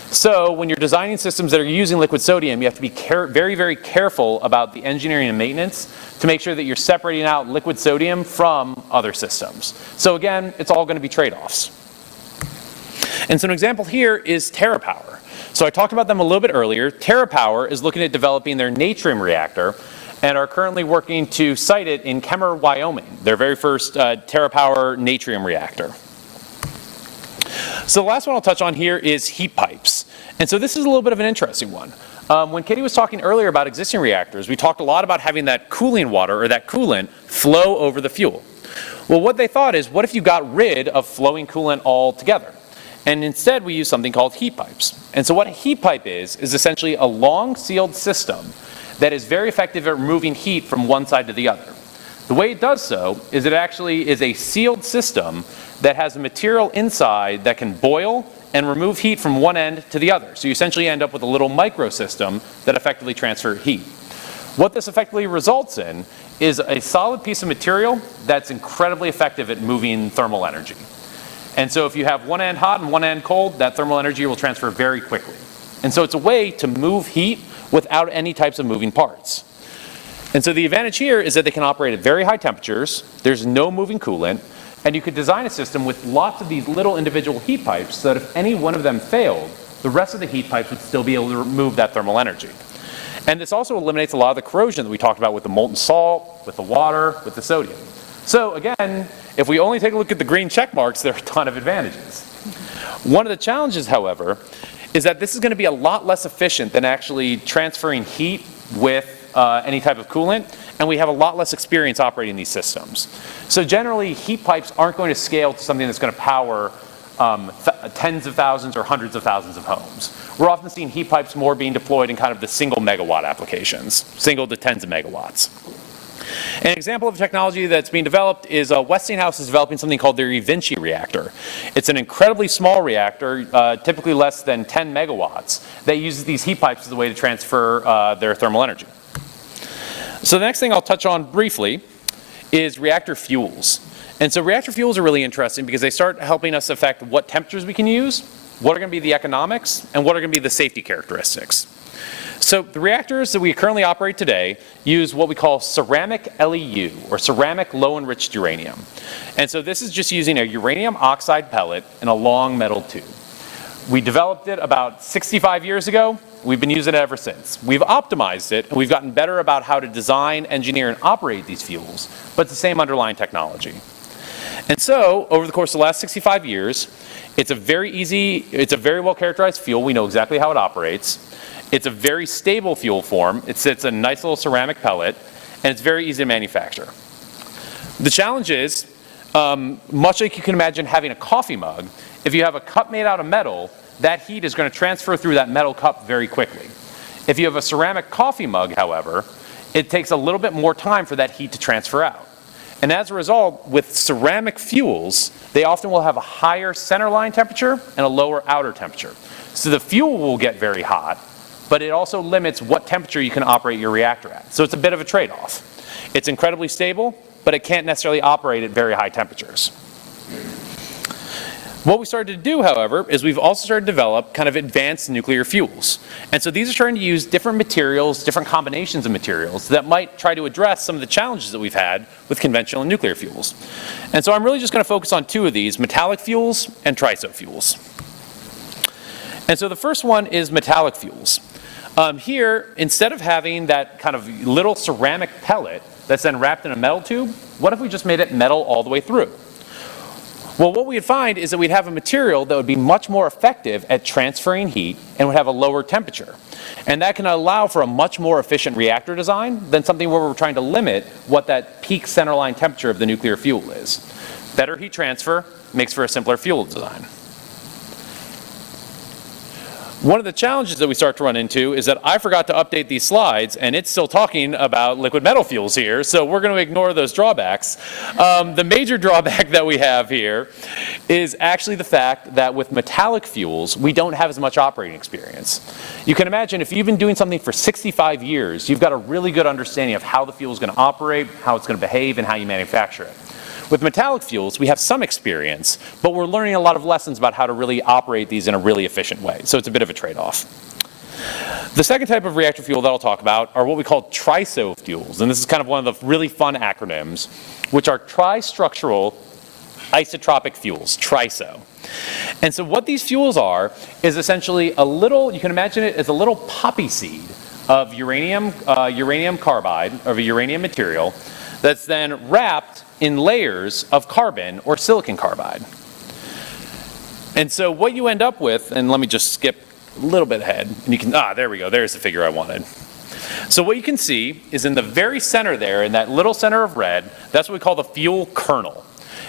So when you're designing systems that are using liquid sodium, you have to be very, very careful about the engineering and maintenance to make sure that you're separating out liquid sodium from other systems. So again, it's all going to be trade-offs. And so an example here is TerraPower. So I talked about them a little bit earlier. TerraPower is looking at developing their natrium reactor and are currently working to site it in Kemmer, Wyoming, their very first TerraPower natrium reactor. So the last one I'll touch on here is heat pipes. And so this is a little bit of an interesting one. When Kati was talking earlier about existing reactors, we talked a lot about having that cooling water or that coolant flow over the fuel. Well, what they thought is, what if you got rid of flowing coolant altogether? And instead we use something called heat pipes. And so what a heat pipe is essentially a long sealed system that is very effective at removing heat from one side to the other. The way it does so is it actually is a sealed system that has a material inside that can boil and remove heat from one end to the other. So you essentially end up with a little microsystem that effectively transfers heat. What this effectively results in is a solid piece of material that's incredibly effective at moving thermal energy. And so if you have one end hot and one end cold, that thermal energy will transfer very quickly. And so it's a way to move heat without any types of moving parts. And so the advantage here is that they can operate at very high temperatures, there's no moving coolant, and you could design a system with lots of these little individual heat pipes so that if any one of them failed, the rest of the heat pipes would still be able to remove that thermal energy. And this also eliminates a lot of the corrosion that we talked about with the molten salt, with the water, with the sodium. So again, if we only take a look at the green check marks, there are a ton of advantages. One of the challenges, however, is that this is going to be a lot less efficient than actually transferring heat with any type of coolant, and we have a lot less experience operating these systems. So generally, heat pipes aren't going to scale to something that's going to power tens of thousands or hundreds of thousands of homes. We're often seeing heat pipes more being deployed in kind of the single megawatt applications, single to tens of megawatts. An example of technology that's being developed is Westinghouse is developing something called their eVinci reactor. It's an incredibly small reactor, typically less than 10 megawatts, that uses these heat pipes as a way to transfer their thermal energy. So the next thing I'll touch on briefly is reactor fuels. And so reactor fuels are really interesting because they start helping us affect what temperatures we can use, what are going to be the economics, and what are going to be the safety characteristics. So the reactors that we currently operate today use what we call ceramic LEU, or ceramic low-enriched uranium. And so this is just using a uranium oxide pellet in a long metal tube. We developed it about 65 years ago. We've been using it ever since. We've optimized it, and we've gotten better about how to design, engineer, and operate these fuels, but it's the same underlying technology. And so, over the course of the last 65 years, it's a very well characterized fuel. We know exactly how it operates. It's a very stable fuel form. It sits in a nice little ceramic pellet, and it's very easy to manufacture. The challenge is, much like you can imagine having a coffee mug, if you have a cup made out of metal, that heat is going to transfer through that metal cup very quickly. If you have a ceramic coffee mug, however, it takes a little bit more time for that heat to transfer out. And as a result, with ceramic fuels, they often will have a higher center line temperature and a lower outer temperature. So the fuel will get very hot, but it also limits what temperature you can operate your reactor at. So it's a bit of a trade-off. It's incredibly stable, but it can't necessarily operate at very high temperatures. What we started to do, however, is we've also started to develop kind of advanced nuclear fuels. And so these are starting to use different materials, different combinations of materials that might try to address some of the challenges that we've had with conventional and nuclear fuels. And so I'm really just going to focus on two of these, metallic fuels and triso fuels. And so the first one is metallic fuels. Here, instead of having that kind of little ceramic pellet that's then wrapped in a metal tube, what if we just made it metal all the way through? Well, what we'd find is that we'd have a material that would be much more effective at transferring heat and would have a lower temperature. And that can allow for a much more efficient reactor design than something where we're trying to limit what that peak centerline temperature of the nuclear fuel is. Better heat transfer makes for a simpler fuel design. One of the challenges that we start to run into is that I forgot to update these slides, and it's still talking about liquid metal fuels here, so we're going to ignore those drawbacks. The major drawback that we have here is actually the fact that with metallic fuels, we don't have as much operating experience. You can imagine if you've been doing something for 65 years, you've got a really good understanding of how the fuel is going to operate, how it's going to behave, and how you manufacture it. With metallic fuels, we have some experience, but we're learning a lot of lessons about how to really operate these in a really efficient way. So it's a bit of a trade-off. The second type of reactor fuel that I'll talk about are what we call triso fuels. And this is kind of one of the really fun acronyms, which are tri-structural isotropic fuels, triso. And so what these fuels are is essentially a little, you can imagine it as a little poppy seed of uranium carbide, of a uranium material, that's then wrapped in layers of carbon or silicon carbide. And so what you end up with, and let me just skip a little bit ahead, and you can, there we go, there's the figure I wanted. So what you can see is in the very center there, in that little center of red, that's what we call the fuel kernel.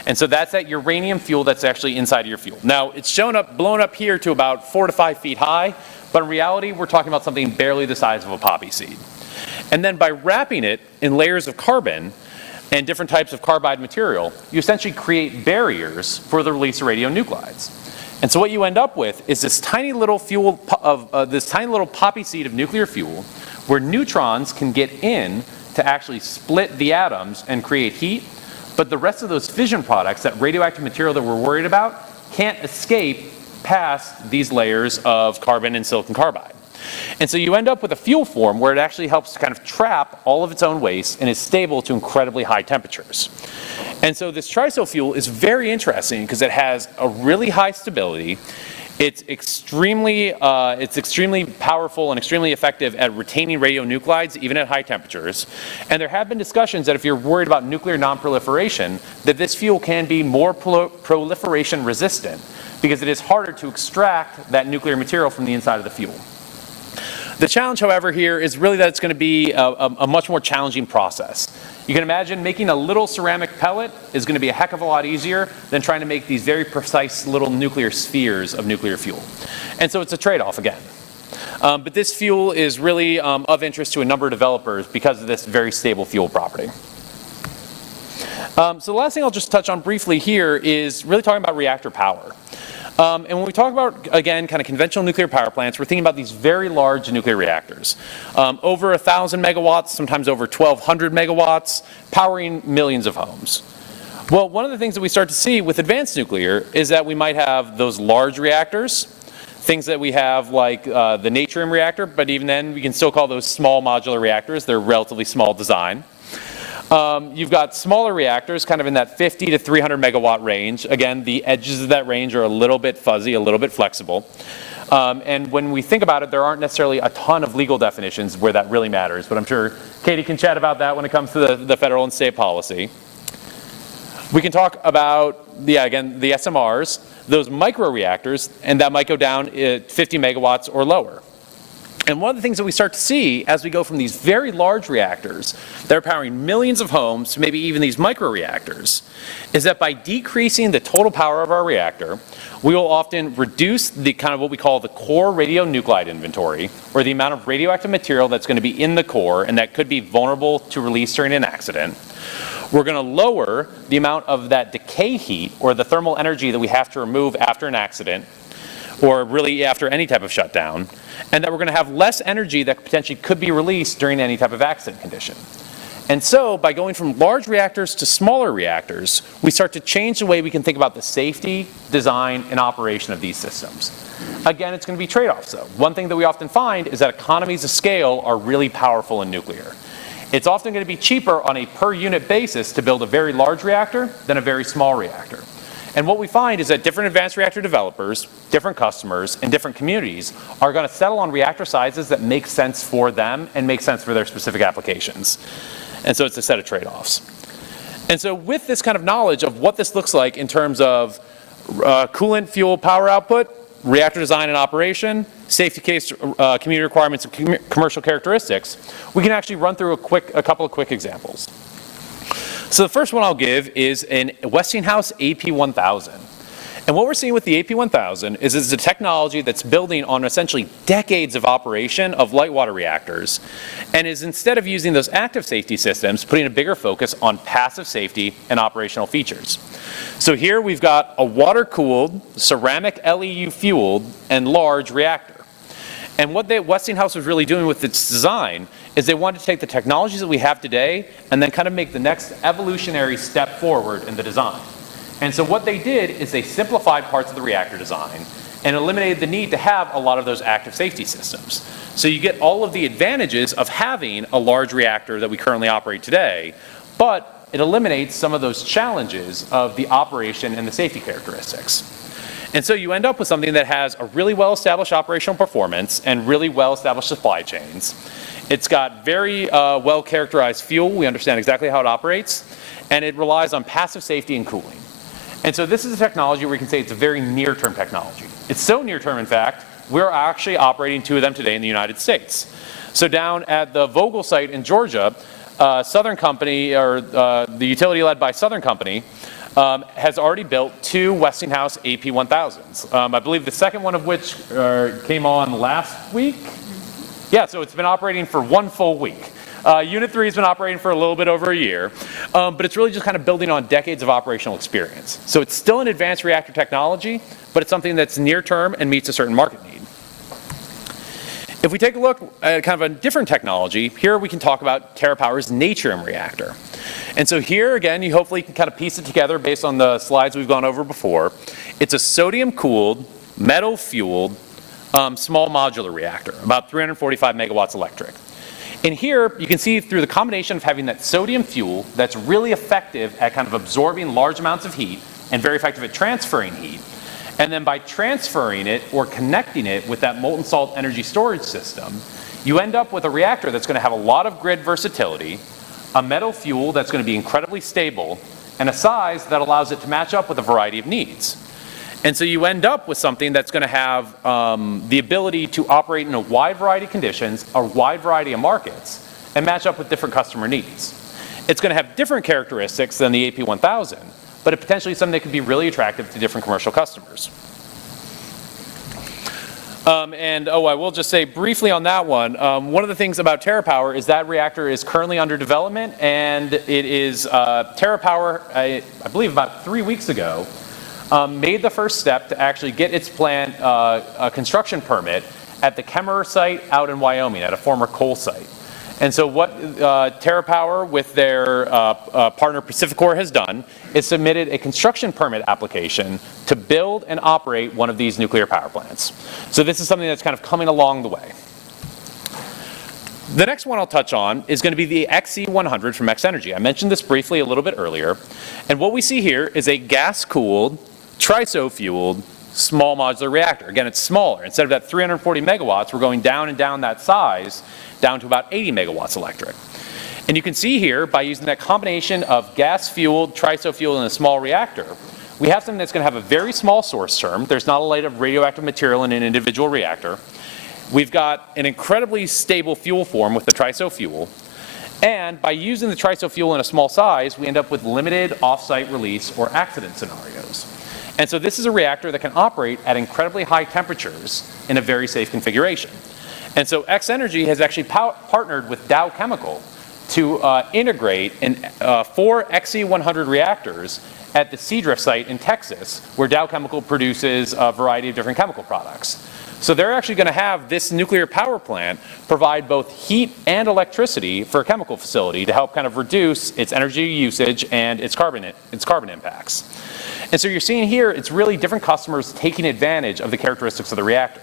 And so that's that uranium fuel that's actually inside of your fuel. Now, it's blown up here to about 4 to 5 feet high, but in reality, we're talking about something barely the size of a poppy seed. And then by wrapping it in layers of carbon and different types of carbide material, you essentially create barriers for the release of radionuclides. And so what you end up with is this tiny little this tiny little poppy seed of nuclear fuel where neutrons can get in to actually split the atoms and create heat, but the rest of those fission products, that radioactive material that we're worried about, can't escape past these layers of carbon and silicon carbide. And so you end up with a fuel form where it actually helps to kind of trap all of its own waste and is stable to incredibly high temperatures. And so this triso fuel is very interesting because it has a really high stability. It's extremely powerful and extremely effective at retaining radionuclides even at high temperatures. And there have been discussions that if you're worried about nuclear nonproliferation, that this fuel can be more proliferation resistant because it is harder to extract that nuclear material from the inside of the fuel. The challenge, however, here is really that it's going to be a much more challenging process. You can imagine making a little ceramic pellet is going to be a heck of a lot easier than trying to make these very precise little nuclear spheres of nuclear fuel. And so it's a trade-off again. But this fuel is really of interest to a number of developers because of this very stable fuel property. So the last thing I'll just touch on briefly here is really talking about reactor power. And when we talk about, again, kind of conventional nuclear power plants, we're thinking about these very large nuclear reactors. Over 1,000 megawatts, sometimes over 1,200 megawatts, powering millions of homes. Well, one of the things that we start to see with advanced nuclear is that we might have those large reactors, things that we have like the Natrium reactor, but even then we can still call those small modular reactors. They're relatively small design. You've got smaller reactors kind of in that 50 to 300 megawatt range. Again, the edges of that range are a little bit fuzzy, a little bit flexible. And when we think about it, there aren't necessarily a ton of legal definitions where that really matters, but I'm sure Katie can chat about that when it comes to the federal and state policy. We can talk about, again, the SMRs, those microreactors, and that might go down at 50 megawatts or lower. And one of the things that we start to see as we go from these very large reactors that are powering millions of homes to maybe even these microreactors is that by decreasing the total power of our reactor, we will often reduce the kind of what we call the core radionuclide inventory, or the amount of radioactive material that's going to be in the core and that could be vulnerable to release during an accident. We're going to lower the amount of that decay heat, or the thermal energy that we have to remove after an accident, or really after any type of shutdown, and that we're going to have less energy that potentially could be released during any type of accident condition. And so by going from large reactors to smaller reactors, we start to change the way we can think about the safety, design, and operation of these systems. Again, it's going to be trade-offs though. One thing that we often find is that economies of scale are really powerful in nuclear. It's often going to be cheaper on a per unit basis to build a very large reactor than a very small reactor. And what we find is that different advanced reactor developers, different customers, and different communities are going to settle on reactor sizes that make sense for them and make sense for their specific applications. And so it's a set of trade-offs. And so with this kind of knowledge of what this looks like in terms of coolant fuel power output, reactor design and operation, safety case, community requirements, and commercial characteristics, we can actually run through a couple of quick examples. So the first one I'll give is an Westinghouse AP1000. And what we're seeing with the AP1000 is it's a technology that's building on essentially decades of operation of light water reactors, and is, instead of using those active safety systems, putting a bigger focus on passive safety and operational features. So here we've got a water-cooled, ceramic LEU-fueled, and large reactor. And what Westinghouse was really doing with its design is they wanted to take the technologies that we have today and then kind of make the next evolutionary step forward in the design. And so what they did is they simplified parts of the reactor design and eliminated the need to have a lot of those active safety systems. So you get all of the advantages of having a large reactor that we currently operate today, but it eliminates some of those challenges of the operation and the safety characteristics. And so you end up with something that has a really well-established operational performance and really well-established supply chains. It's got very well-characterized fuel. We understand exactly how it operates. And it relies on passive safety and cooling. And so this is a technology where we can say it's a very near-term technology. It's so near-term, in fact, we're actually operating two of them today in the United States. So down at the Vogtle site in Georgia, Southern Company, or the utility led by Southern Company, has already built two Westinghouse AP1000s. I believe the second one of which came on last week. Yeah, so it's been operating for one full week. Unit 3 has been operating for a little bit over a year, but it's really just kind of building on decades of operational experience. So it's still an advanced reactor technology, but it's something that's near term and meets a certain market need. If we take a look at kind of a different technology, here we can talk about TerraPower's Natrium reactor. And so here again, you hopefully can kind of piece it together based on the slides we've gone over before. It's a sodium-cooled, metal-fueled, small modular reactor, about 345 megawatts electric. And here you can see through the combination of having that sodium fuel that's really effective at kind of absorbing large amounts of heat and very effective at transferring heat. And then by transferring it or connecting it with that molten salt energy storage system, you end up with a reactor that's going to have a lot of grid versatility, a metal fuel that's going to be incredibly stable, and a size that allows it to match up with a variety of needs. And so you end up with something that's going to have the ability to operate in a wide variety of conditions, a wide variety of markets, and match up with different customer needs. It's going to have different characteristics than the AP1000, but it potentially is something that could be really attractive to different commercial customers. I will just say briefly on that one of the things about TerraPower is that reactor is currently under development, and it is TerraPower, I believe about 3 weeks ago, made the first step to actually get its plant a construction permit at the Kemmerer site out in Wyoming, at a former coal site. And so what TerraPower with their partner PacifiCorp has done is submitted a construction permit application to build and operate one of these nuclear power plants. So this is something that's kind of coming along the way. The next one I'll touch on is going to be the XE100 from X-Energy. I mentioned this briefly a little bit earlier. And what we see here is a gas-cooled, TRISO-fueled, small modular reactor. Again, it's smaller. Instead of that 340 megawatts, we're going down and down that size, down to about 80 megawatts electric. And you can see here, by using that combination of gas-fueled, TRISO-fueled, and a small reactor, we have something that's going to have a very small source term. There's not a lot of radioactive material in an individual reactor. We've got an incredibly stable fuel form with the TRISO fuel. And by using the TRISO fuel in a small size, we end up with limited off-site release or accident scenarios. And so this is a reactor that can operate at incredibly high temperatures in a very safe configuration. And so X-Energy has actually partnered with Dow Chemical to integrate 4 XE100 reactors at the Seadrift site in Texas, where Dow Chemical produces a variety of different chemical products. So they're actually going to have this nuclear power plant provide both heat and electricity for a chemical facility to help kind of reduce its energy usage and its carbon impacts. And so you're seeing here, it's really different customers taking advantage of the characteristics of the reactor.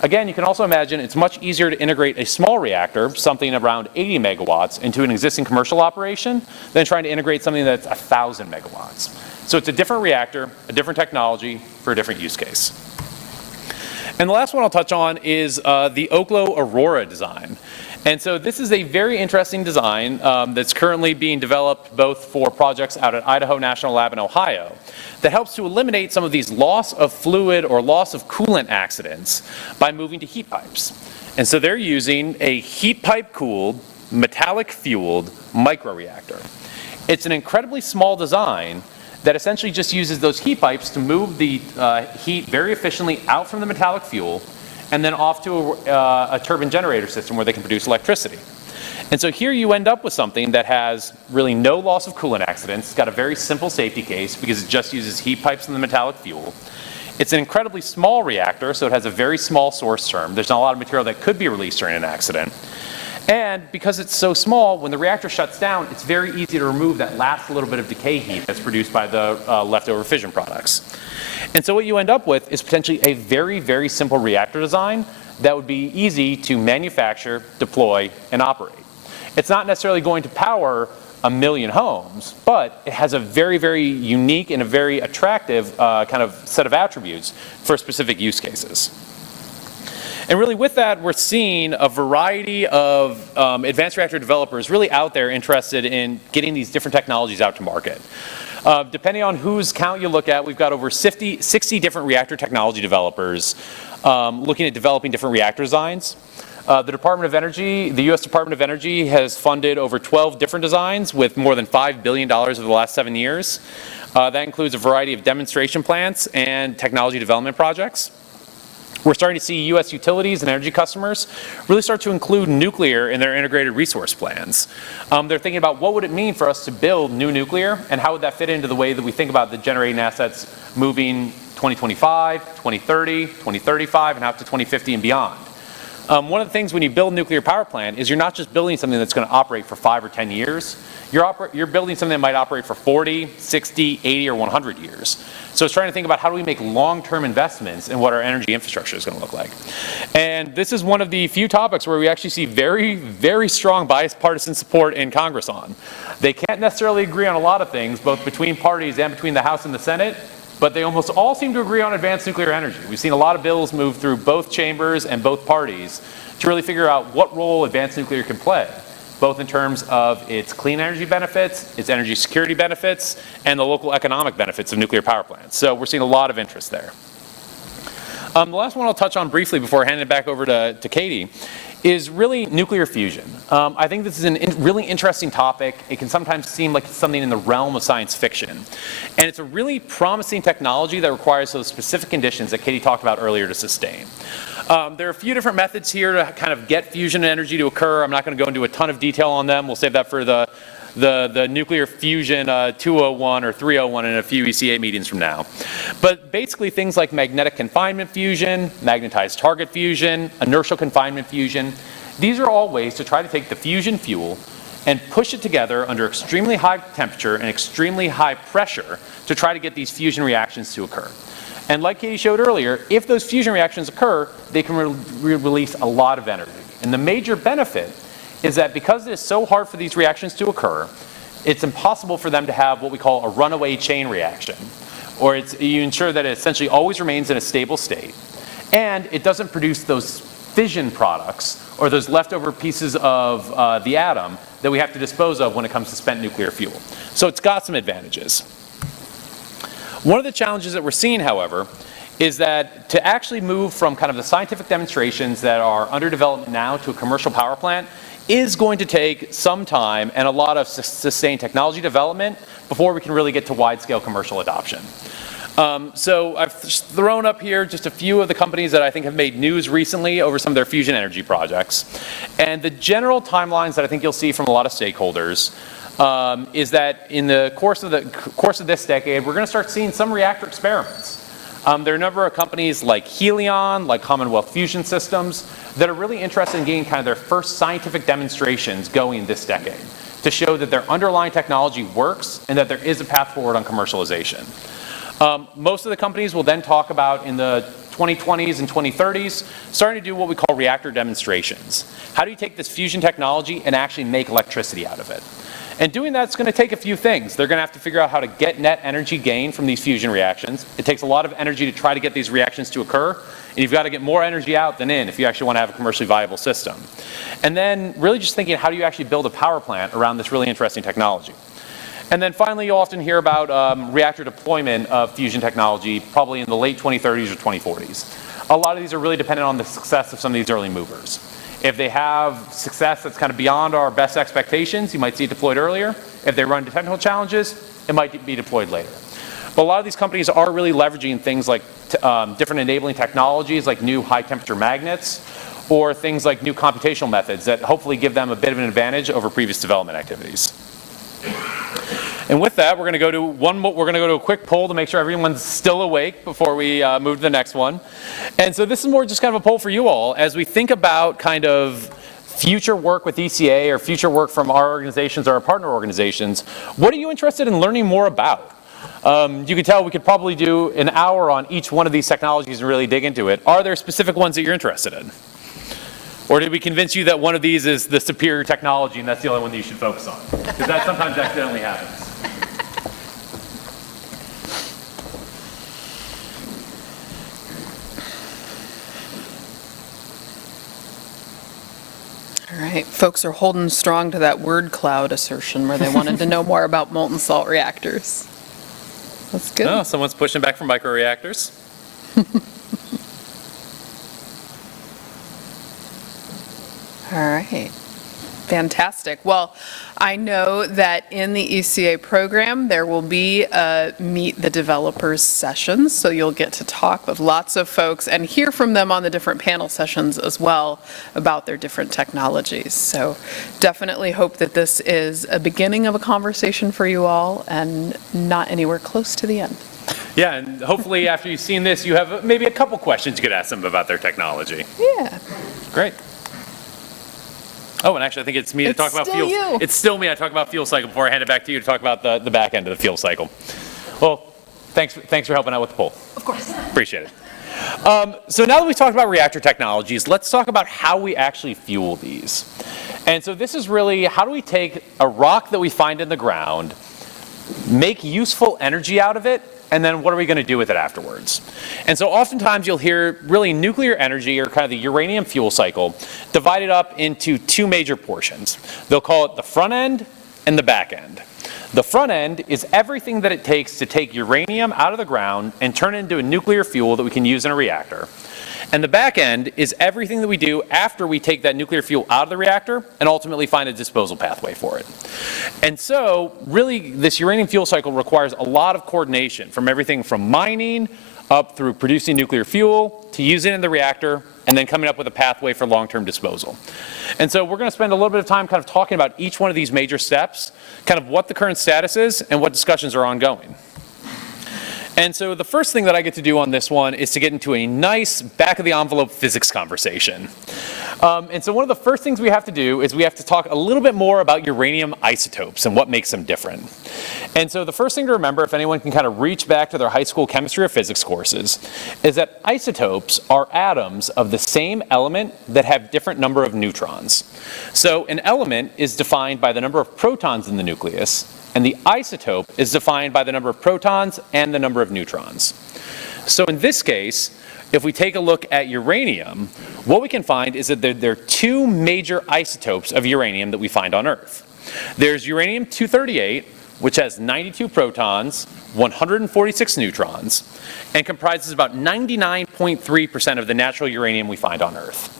Again, you can also imagine it's much easier to integrate a small reactor, something around 80 megawatts, into an existing commercial operation than trying to integrate something that's 1,000 megawatts. So it's a different reactor, a different technology for a different use case. And the last one I'll touch on is the Oklo Aurora design. And so this is a very interesting design that's currently being developed both for projects out at Idaho National Lab in Ohio that helps to eliminate some of these loss of fluid or loss of coolant accidents by moving to heat pipes. And so they're using a heat pipe cooled, metallic fueled microreactor. It's an incredibly small design that essentially just uses those heat pipes to move the heat very efficiently out from the metallic fuel and then off to a turbine generator system where they can produce electricity. And so here you end up with something that has really no loss of coolant accidents. It's got a very simple safety case because it just uses heat pipes and the metallic fuel. It's an incredibly small reactor, so it has a very small source term. There's not a lot of material that could be released during an accident. And because it's so small, when the reactor shuts down, it's very easy to remove that last little bit of decay heat that's produced by the leftover fission products. And so what you end up with is potentially a very, very simple reactor design that would be easy to manufacture, deploy, and operate. It's not necessarily going to power 1 million homes, but it has a very, very unique and a very attractive kind of set of attributes for specific use cases. And really with that, we're seeing a variety of advanced reactor developers really out there interested in getting these different technologies out to market. Depending on whose count you look at, we've got over 60 different reactor technology developers looking at developing different reactor designs. The Department of Energy, the U.S. Department of Energy has funded over 12 different designs with more than $5 billion over the last 7 years. That includes a variety of demonstration plants and technology development projects. We're starting to see U.S. utilities and energy customers really start to include nuclear in their integrated resource plans. They're thinking about what would it mean for us to build new nuclear and how would that fit into the way that we think about the generating assets moving 2025, 2030, 2035, and out to 2050 and beyond. One of the things when you build a nuclear power plant is you're not just building something that's going to operate for 5 or 10 years. You're building something that might operate for 40, 60, 80, or 100 years. So it's trying to think about how do we make long-term investments in what our energy infrastructure is going to look like. And this is one of the few topics where we actually see very, very strong bipartisan support in Congress on. They can't necessarily agree on a lot of things, both between parties and between the House and the Senate, but they almost all seem to agree on advanced nuclear energy. We've seen a lot of bills move through both chambers and both parties to really figure out what role advanced nuclear can play. both in terms of its clean energy benefits, its energy security benefits, and the local economic benefits of nuclear power plants. So we're seeing a lot of interest there. The last one I'll touch on briefly before handing it back over to Katie is really nuclear fusion. I think this is a really interesting topic. It can sometimes seem like it's something in the realm of science fiction. And it's a really promising technology that requires those specific conditions that Katie talked about earlier to sustain. There are a few different methods here to kind of get fusion energy to occur. I'm not going to go into a ton of detail on them. We'll save that for the nuclear fusion 201 or 301 in a few ECA meetings from now. But basically things like magnetic confinement fusion, magnetized target fusion, inertial confinement fusion, these are all ways to try to take the fusion fuel and push it together under extremely high temperature and extremely high pressure to try to get these fusion reactions to occur. And like Katie showed earlier, if those fusion reactions occur, they can release a lot of energy. And the major benefit is that because it is so hard for these reactions to occur, it's impossible for them to have what we call a runaway chain reaction. Or you ensure that it essentially always remains in a stable state. And it doesn't produce those fission products or those leftover pieces of the atom that we have to dispose of when it comes to spent nuclear fuel. So it's got some advantages. One of the challenges that we're seeing, however, is that to actually move from kind of the scientific demonstrations that are under development now to a commercial power plant is going to take some time and a lot of sustained technology development before we can really get to wide-scale commercial adoption. So I've thrown up here just a few of the companies that I think have made news recently over some of their fusion energy projects. And the general timelines that I think you'll see from a lot of stakeholders is that in the course of this decade, we're going to start seeing some reactor experiments. There are a number of companies like Helion, like Commonwealth Fusion Systems, that are really interested in getting kind of their first scientific demonstrations going this decade to show that their underlying technology works and that there is a path forward on commercialization. Most of the companies will then talk about in the 2020s and 2030s, starting to do what we call reactor demonstrations. How do you take this fusion technology and actually make electricity out of it? And doing that's going to take a few things. They're going to have to figure out how to get net energy gain from these fusion reactions. It takes a lot of energy to try to get these reactions to occur. And you've got to get more energy out than in if you actually want to have a commercially viable system. And then really just thinking, how do you actually build a power plant around this really interesting technology? And then finally, you'll often hear about reactor deployment of fusion technology, probably in the late 2030s or 2040s. A lot of these are really dependent on the success of some of these early movers. If they have success that's kind of beyond our best expectations, you might see it deployed earlier. If they run into technical challenges, it might be deployed later. But a lot of these companies are really leveraging things like different enabling technologies like new high temperature magnets or things like new computational methods that hopefully give them a bit of an advantage over previous development activities. And with that, we're going to go to a quick poll to make sure everyone's still awake before we move to the next one. And so this is more just kind of a poll for you all as we think about kind of future work with ECA or future work from our organizations or our partner organizations. What are you interested in learning more about? You can tell we could probably do an hour on each one of these technologies and really dig into it. Are there specific ones that you're interested in? Or did we convince you that one of these is the superior technology and that's the only one that you should focus on? Because that sometimes accidentally happens. All right, folks are holding strong to that word cloud assertion where they wanted to know more about molten salt reactors. That's good. Oh, someone's pushing back from microreactors. All right. Fantastic. Well, I know that in the ECA program, there will be a Meet the Developers sessions, so you'll get to talk with lots of folks and hear from them on the different panel sessions as well about their different technologies. So definitely hope that this is a beginning of a conversation for you all and not anywhere close to the end. Yeah, and hopefully after you've seen this, you have maybe a couple questions you could ask them about their technology. Yeah. Great. Oh, and actually, I think it's me to talk about fuel. It's still me. I talk about fuel cycle before I hand it back to you to talk about the back end of the fuel cycle. Well, thanks for helping out with the poll. Of course. Appreciate it. So now that we've talked about reactor technologies, let's talk about how we actually fuel these. And so this is really how do we take a rock that we find in the ground, make useful energy out of it, and then what are we going to do with it afterwards? And so oftentimes you'll hear really nuclear energy, or kind of the uranium fuel cycle, divided up into two major portions. They'll call it the front end and the back end. The front end is everything that it takes to take uranium out of the ground and turn it into a nuclear fuel that we can use in a reactor. And the back end is everything that we do after we take that nuclear fuel out of the reactor and ultimately find a disposal pathway for it. And so really this uranium fuel cycle requires a lot of coordination, from everything from mining up through producing nuclear fuel to using it in the reactor and then coming up with a pathway for long-term disposal. And so we're going to spend a little bit of time kind of talking about each one of these major steps, kind of what the current status is and what discussions are ongoing. And so the first thing that I get to do on this one is to get into a nice back-of-the-envelope physics conversation. And so one of the first things we have to do is we have to talk a little bit more about uranium isotopes and what makes them different. And so the first thing to remember, if anyone can kind of reach back to their high school chemistry or physics courses, is that isotopes are atoms of the same element that have different number of neutrons. So an element is defined by the number of protons in the nucleus, and the isotope is defined by the number of protons and the number of neutrons. So in this case, if we take a look at uranium, what we can find is that there are two major isotopes of uranium that we find on Earth. There's uranium-238, which has 92 protons, 146 neutrons, and comprises about 99.3% of the natural uranium we find on Earth.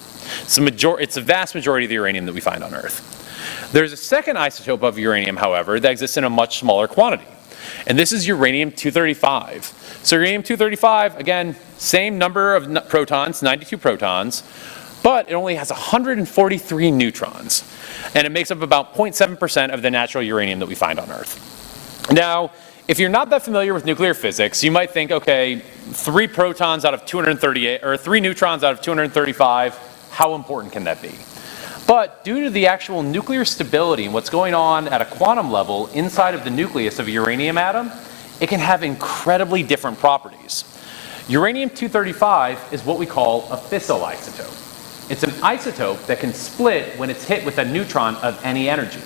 It's a vast majority of the uranium that we find on Earth. There's a second isotope of uranium, however, that exists in a much smaller quantity. And this is uranium-235. So uranium-235, again, same number of protons, 92 protons, but it only has 143 neutrons. And it makes up about 0.7% of the natural uranium that we find on Earth. Now, if you're not that familiar with nuclear physics, you might think, okay, 3 protons out of 238, or 3 neutrons out of 235, how important can that be? But due to the actual nuclear stability and what's going on at a quantum level inside of the nucleus of a uranium atom, it can have incredibly different properties. Uranium-235 is what we call a fissile isotope. It's an isotope that can split when it's hit with a neutron of any energy.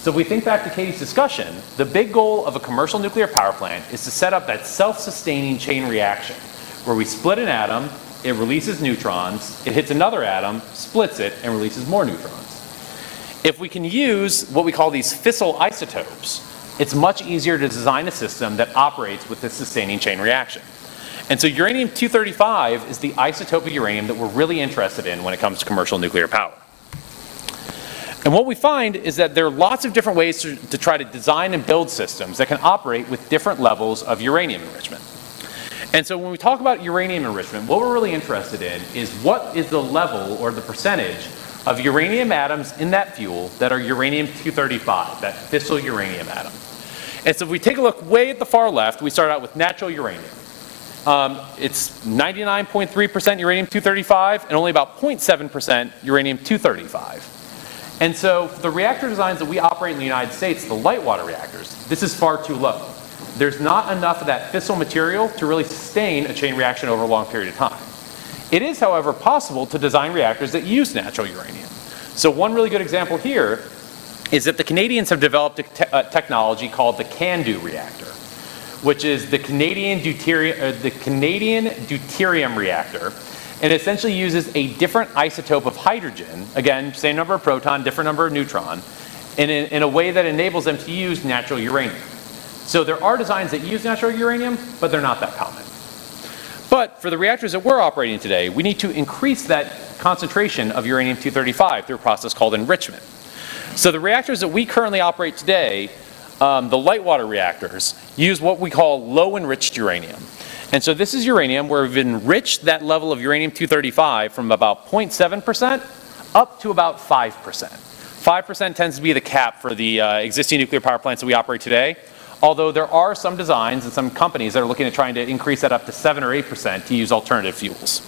So if we think back to Katie's discussion, the big goal of a commercial nuclear power plant is to set up that self-sustaining chain reaction, where we split an atom, it releases neutrons, it hits another atom, splits it, and releases more neutrons. If we can use what we call these fissile isotopes, it's much easier to design a system that operates with this sustaining chain reaction. And so uranium-235 is the isotope of uranium that we're really interested in when it comes to commercial nuclear power. And what we find is that there are lots of different ways to try to design and build systems that can operate with different levels of uranium enrichment. And so when we talk about uranium enrichment, what we're really interested in is what is the level or the percentage of uranium atoms in that fuel that are uranium-235, that fissile uranium atom. And so if we take a look way at the far left, we start out with natural uranium. It's 99.3% uranium-235 and only about 0.7% uranium-235. And so for the reactor designs that we operate in the United States, the light water reactors, this is far too low. There's not enough of that fissile material to really sustain a chain reaction over a long period of time. It is, however, possible to design reactors that use natural uranium. So one really good example here is that the Canadians have developed a technology called the CANDU reactor, which is the Canadian deuterium reactor. And it essentially uses a different isotope of hydrogen, again, same number of proton, different number of neutron, in a way that enables them to use natural uranium. So there are designs that use natural uranium, but they're not that common. But for the reactors that we're operating today, we need to increase that concentration of uranium-235 through a process called enrichment. So the reactors that we currently operate today, the light water reactors, use what we call low enriched uranium. And so this is uranium where we've enriched that level of uranium-235 from about 0.7% up to about 5%. 5% tends to be the cap for the existing nuclear power plants that we operate today. Although there are some designs and some companies that are looking at trying to increase that up to 7 or 8% to use alternative fuels.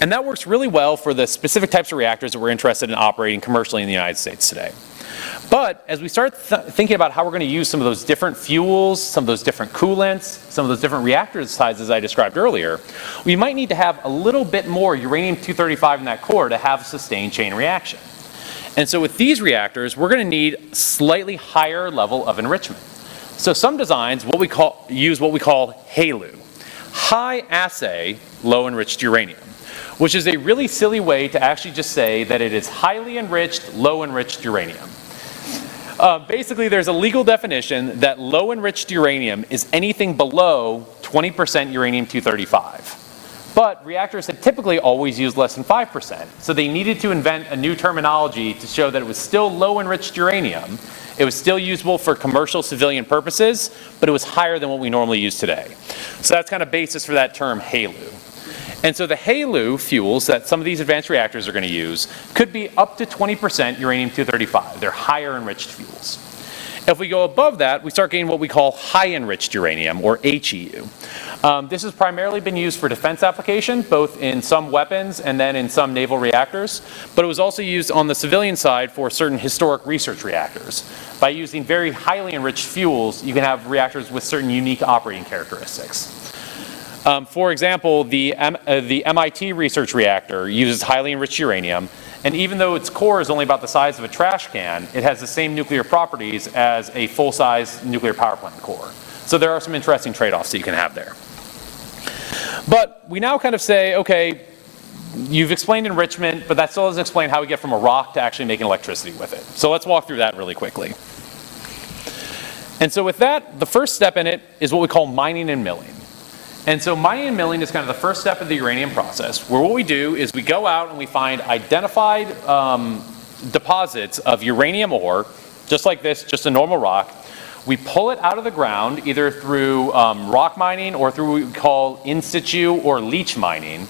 And that works really well for the specific types of reactors that we're interested in operating commercially in the United States today. But as we start thinking about how we're going to use some of those different fuels, some of those different coolants, some of those different reactor sizes I described earlier, we might need to have a little bit more uranium-235 in that core to have a sustained chain reaction. And so with these reactors, we're going to need a slightly higher level of enrichment. So some designs use what we call HALEU, high assay low enriched uranium, which is a really silly way to actually just say that it is highly enriched, low enriched uranium. Basically, there's a legal definition that low enriched uranium is anything below 20% uranium-235. But reactors had typically always used less than 5%. So they needed to invent a new terminology to show that it was still low enriched uranium. It was still usable for commercial civilian purposes, but it was higher than what we normally use today. So that's kind of basis for that term HALEU. And so the HALEU fuels that some of these advanced reactors are going to use could be up to 20% uranium-235. They're higher enriched fuels. If we go above that, we start getting what we call high enriched uranium, or HEU. This has primarily been used for defense application, both in some weapons and then in some naval reactors, but it was also used on the civilian side for certain historic research reactors. By using very highly enriched fuels, you can have reactors with certain unique operating characteristics. For example, the MIT research reactor uses highly enriched uranium, and even though its core is only about the size of a trash can, it has the same nuclear properties as a full-size nuclear power plant core. So there are some interesting trade-offs that you can have there. But we now kind of say, okay, you've explained enrichment, but that still doesn't explain how we get from a rock to actually making electricity with it. So let's walk through that really quickly. And so with that, the first step in it is what we call mining and milling. And so mining and milling is kind of the first step of the uranium process, where what we do is we go out and we find identified deposits of uranium ore, just like this, just a normal rock. We pull it out of the ground, either through rock mining or through what we call in situ or leach mining,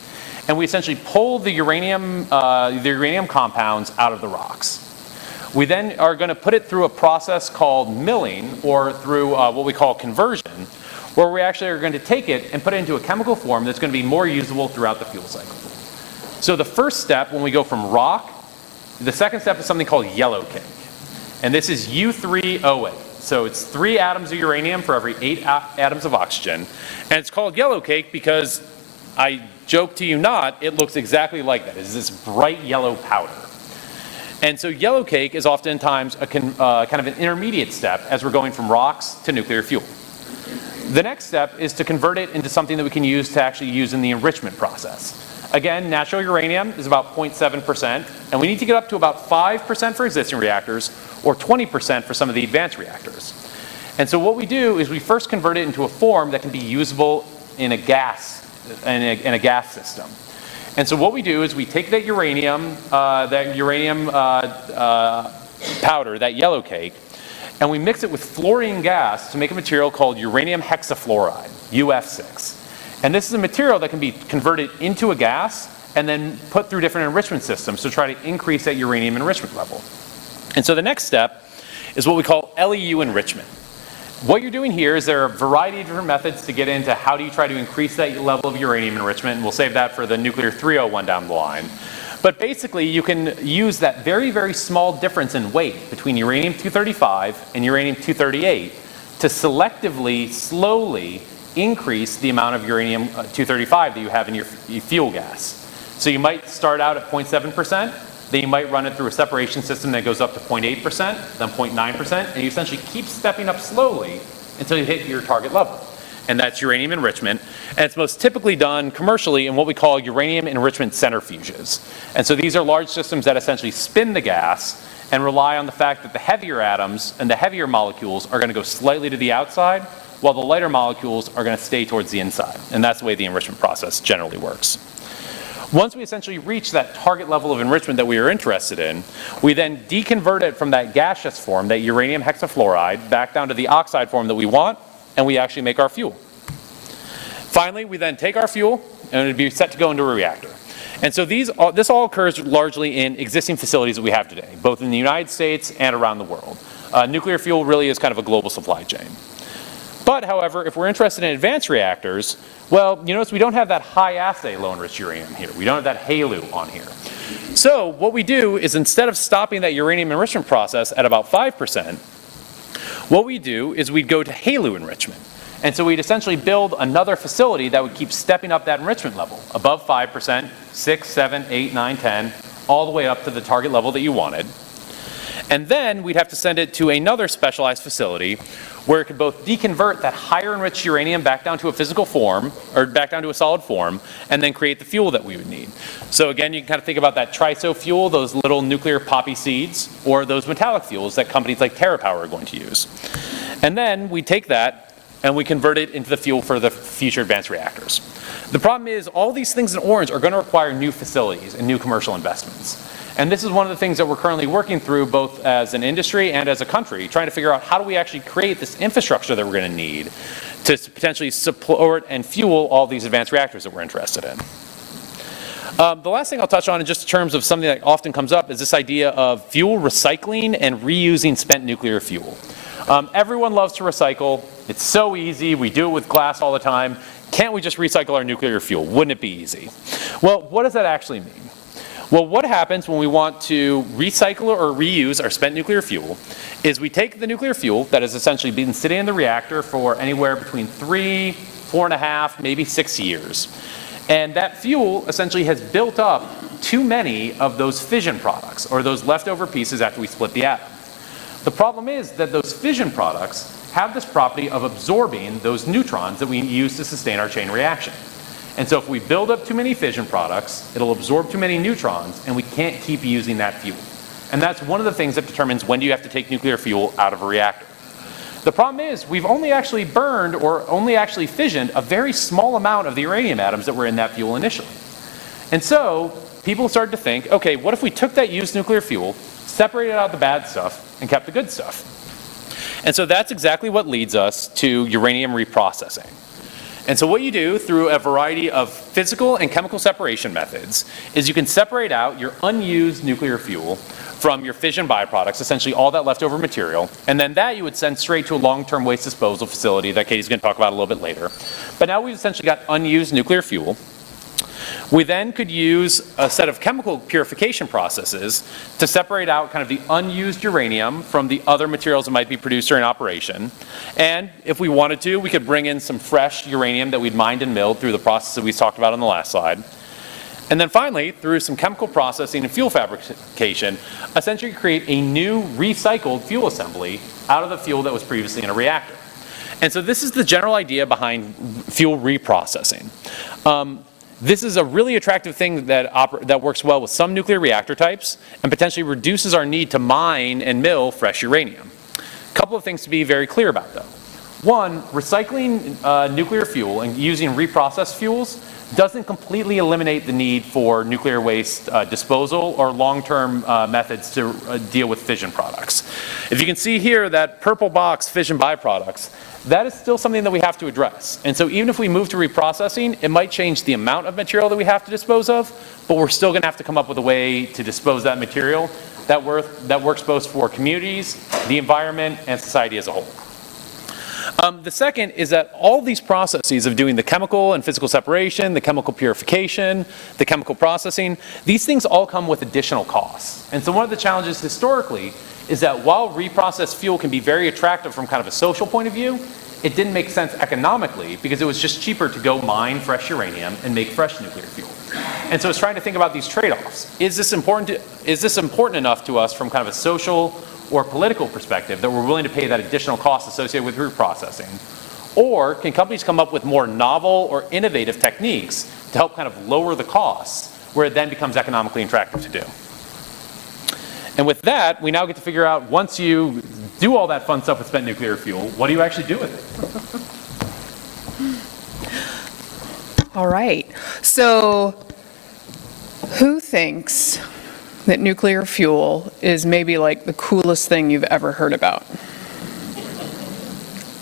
and we essentially pull the uranium compounds out of the rocks. We then are going to put it through a process called milling, or through what we call conversion, where we actually are going to take it and put it into a chemical form that's going to be more usable throughout the fuel cycle. So the first step, when we go from rock, the second step is something called yellow cake. And this is U3O8. So it's 3 atoms of uranium for every 8 atoms of oxygen. And it's called yellow cake because, I joke to you not, it looks exactly like that. It's this bright yellow powder. And so yellow cake is oftentimes a kind of an intermediate step as we're going from rocks to nuclear fuel. The next step is to convert it into something that we can use to actually use in the enrichment process. Again, natural uranium is about 0.7%, and we need to get up to about 5% for existing reactors, or 20% for some of the advanced reactors. And so what we do is we first convert it into a form that can be usable in a gas system. And so what we do is we take that uranium powder, that yellow cake, and we mix it with fluorine gas to make a material called uranium hexafluoride, UF6. And this is a material that can be converted into a gas and then put through different enrichment systems to try to increase that uranium enrichment level. And so the next step is what we call LEU enrichment. What you're doing here is there are a variety of different methods to get into how do you try to increase that level of uranium enrichment, and we'll save that for the nuclear 301 down the line. But basically, you can use that very, very small difference in weight between uranium-235 and uranium-238 to selectively, slowly increase the amount of uranium-235 that you have in your fuel gas. So you might start out at 0.7%, then you might run it through a separation system that goes up to 0.8%, then 0.9%, and you essentially keep stepping up slowly until you hit your target level. And that's uranium enrichment. And it's most typically done commercially in what we call uranium enrichment centrifuges. And so these are large systems that essentially spin the gas and rely on the fact that the heavier atoms and the heavier molecules are going to go slightly to the outside, while the lighter molecules are going to stay towards the inside. And that's the way the enrichment process generally works. Once we essentially reach that target level of enrichment that we are interested in, we then deconvert it from that gaseous form, that uranium hexafluoride, back down to the oxide form that we want, and we actually make our fuel. Finally, we then take our fuel, and it would be set to go into a reactor. And so this all occurs largely in existing facilities that we have today, both in the United States and around the world. Nuclear fuel really is kind of a global supply chain. But, however, if we're interested in advanced reactors, well, you notice we don't have that high assay low enriched uranium here. We don't have that HALEU on here. So what we do is, instead of stopping that uranium enrichment process at about 5%, what we do is we'd go to HALEU enrichment. And so we'd essentially build another facility that would keep stepping up that enrichment level, above 5%, 6, 7, 8, 9, 10, all the way up to the target level that you wanted. And then we'd have to send it to another specialized facility where it could both deconvert that higher enriched uranium back down to a physical form, or back down to a solid form, and then create the fuel that we would need. So again, you can kind of think about that TRISO fuel, those little nuclear poppy seeds, or those metallic fuels that companies like TerraPower are going to use. And then we take that and we convert it into the fuel for the future advanced reactors. The problem is all these things in orange are going to require new facilities and new commercial investments. And this is one of the things that we're currently working through both as an industry and as a country, trying to figure out how do we actually create this infrastructure that we're going to need to potentially support and fuel all these advanced reactors that we're interested in. The last thing I'll touch on in just terms of something that often comes up is this idea of fuel recycling and reusing spent nuclear fuel. Everyone loves to recycle. It's so easy. We do it with glass all the time. Can't we just recycle our nuclear fuel? Wouldn't it be easy? Well, what does that actually mean? Well, what happens when we want to recycle or reuse our spent nuclear fuel is we take the nuclear fuel that has essentially been sitting in the reactor for anywhere between 3, 4.5, maybe 6 years. And that fuel essentially has built up too many of those fission products, or those leftover pieces after we split the atom. The problem is that those fission products have this property of absorbing those neutrons that we use to sustain our chain reaction. And so if we build up too many fission products, it'll absorb too many neutrons, and we can't keep using that fuel. And that's one of the things that determines when do you have to take nuclear fuel out of a reactor. The problem is we've only actually burned or only actually fissioned a very small amount of the uranium atoms that were in that fuel initially. And so people started to think, okay, what if we took that used nuclear fuel, separated out the bad stuff, and kept the good stuff? And so that's exactly what leads us to uranium reprocessing. And so what you do through a variety of physical and chemical separation methods is you can separate out your unused nuclear fuel from your fission byproducts, essentially all that leftover material, and then that you would send straight to a long-term waste disposal facility that Katie's going to talk about a little bit later. But now we've essentially got unused nuclear fuel. We then could use a set of chemical purification processes to separate out kind of the unused uranium from the other materials that might be produced during operation. And if we wanted to, we could bring in some fresh uranium that we'd mined and milled through the process that we talked about on the last slide. And then finally, through some chemical processing and fuel fabrication, essentially create a new recycled fuel assembly out of the fuel that was previously in a reactor. And so this is the general idea behind fuel reprocessing. This is a really attractive thing that works well with some nuclear reactor types and potentially reduces our need to mine and mill fresh uranium. A couple of things to be very clear about though. One, recycling nuclear fuel and using reprocessed fuels doesn't completely eliminate the need for nuclear waste disposal or long-term methods to deal with fission products. If you can see here, that purple box, fission byproducts, that is still something that we have to address. And so even if we move to reprocessing, it might change the amount of material that we have to dispose of, but we're still going to have to come up with a way to dispose that material that works both for communities, the environment, and society as a whole. The second is that all these processes of doing the chemical and physical separation, the chemical purification, the chemical processing, these things all come with additional costs. And so one of the challenges historically is that while reprocessed fuel can be very attractive from kind of a social point of view, it didn't make sense economically because it was just cheaper to go mine fresh uranium and make fresh nuclear fuel. And so it's trying to think about these trade-offs. Is this important enough to us from kind of a social or political perspective that we're willing to pay that additional cost associated with reprocessing? Or can companies come up with more novel or innovative techniques to help kind of lower the costs where it then becomes economically attractive to do? And with that, we now get to figure out, once you do all that fun stuff with spent nuclear fuel, what do you actually do with it? All right. So who thinks that nuclear fuel is maybe like the coolest thing you've ever heard about?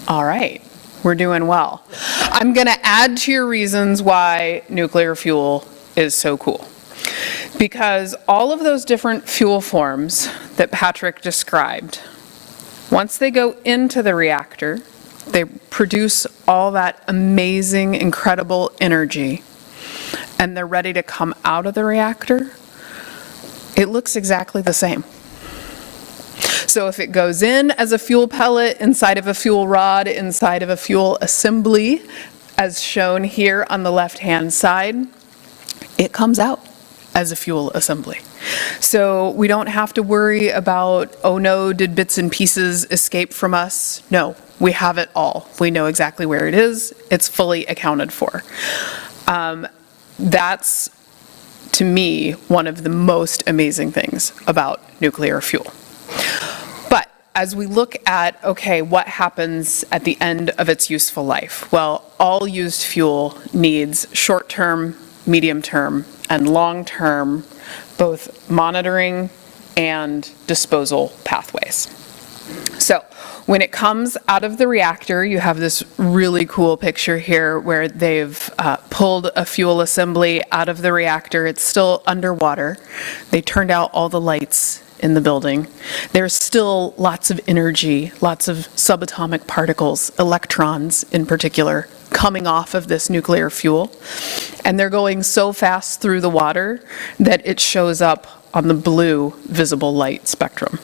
All right. We're doing well. I'm going to add to your reasons why nuclear fuel is so cool. Because all of those different fuel forms that Patrick described, once they go into the reactor, they produce all that amazing, incredible energy, and they're ready to come out of the reactor, it looks exactly the same. So if it goes in as a fuel pellet inside of a fuel rod, inside of a fuel assembly, as shown here on the left-hand side, it comes out as a fuel assembly. So we don't have to worry about, oh no, did bits and pieces escape from us? No, we have it all. We know exactly where it is. It's fully accounted for. That's, to me, one of the most amazing things about nuclear fuel. But as we look at, okay, what happens at the end of its useful life? Well, all used fuel needs short-term, medium-term, and long-term, both monitoring and disposal pathways. So when it comes out of the reactor, you have this really cool picture here where they've pulled a fuel assembly out of the reactor. It's still underwater. They turned out all the lights in the building. There's still lots of energy, lots of subatomic particles, electrons in particular, coming off of this nuclear fuel. And they're going so fast through the water that it shows up on the blue visible light spectrum.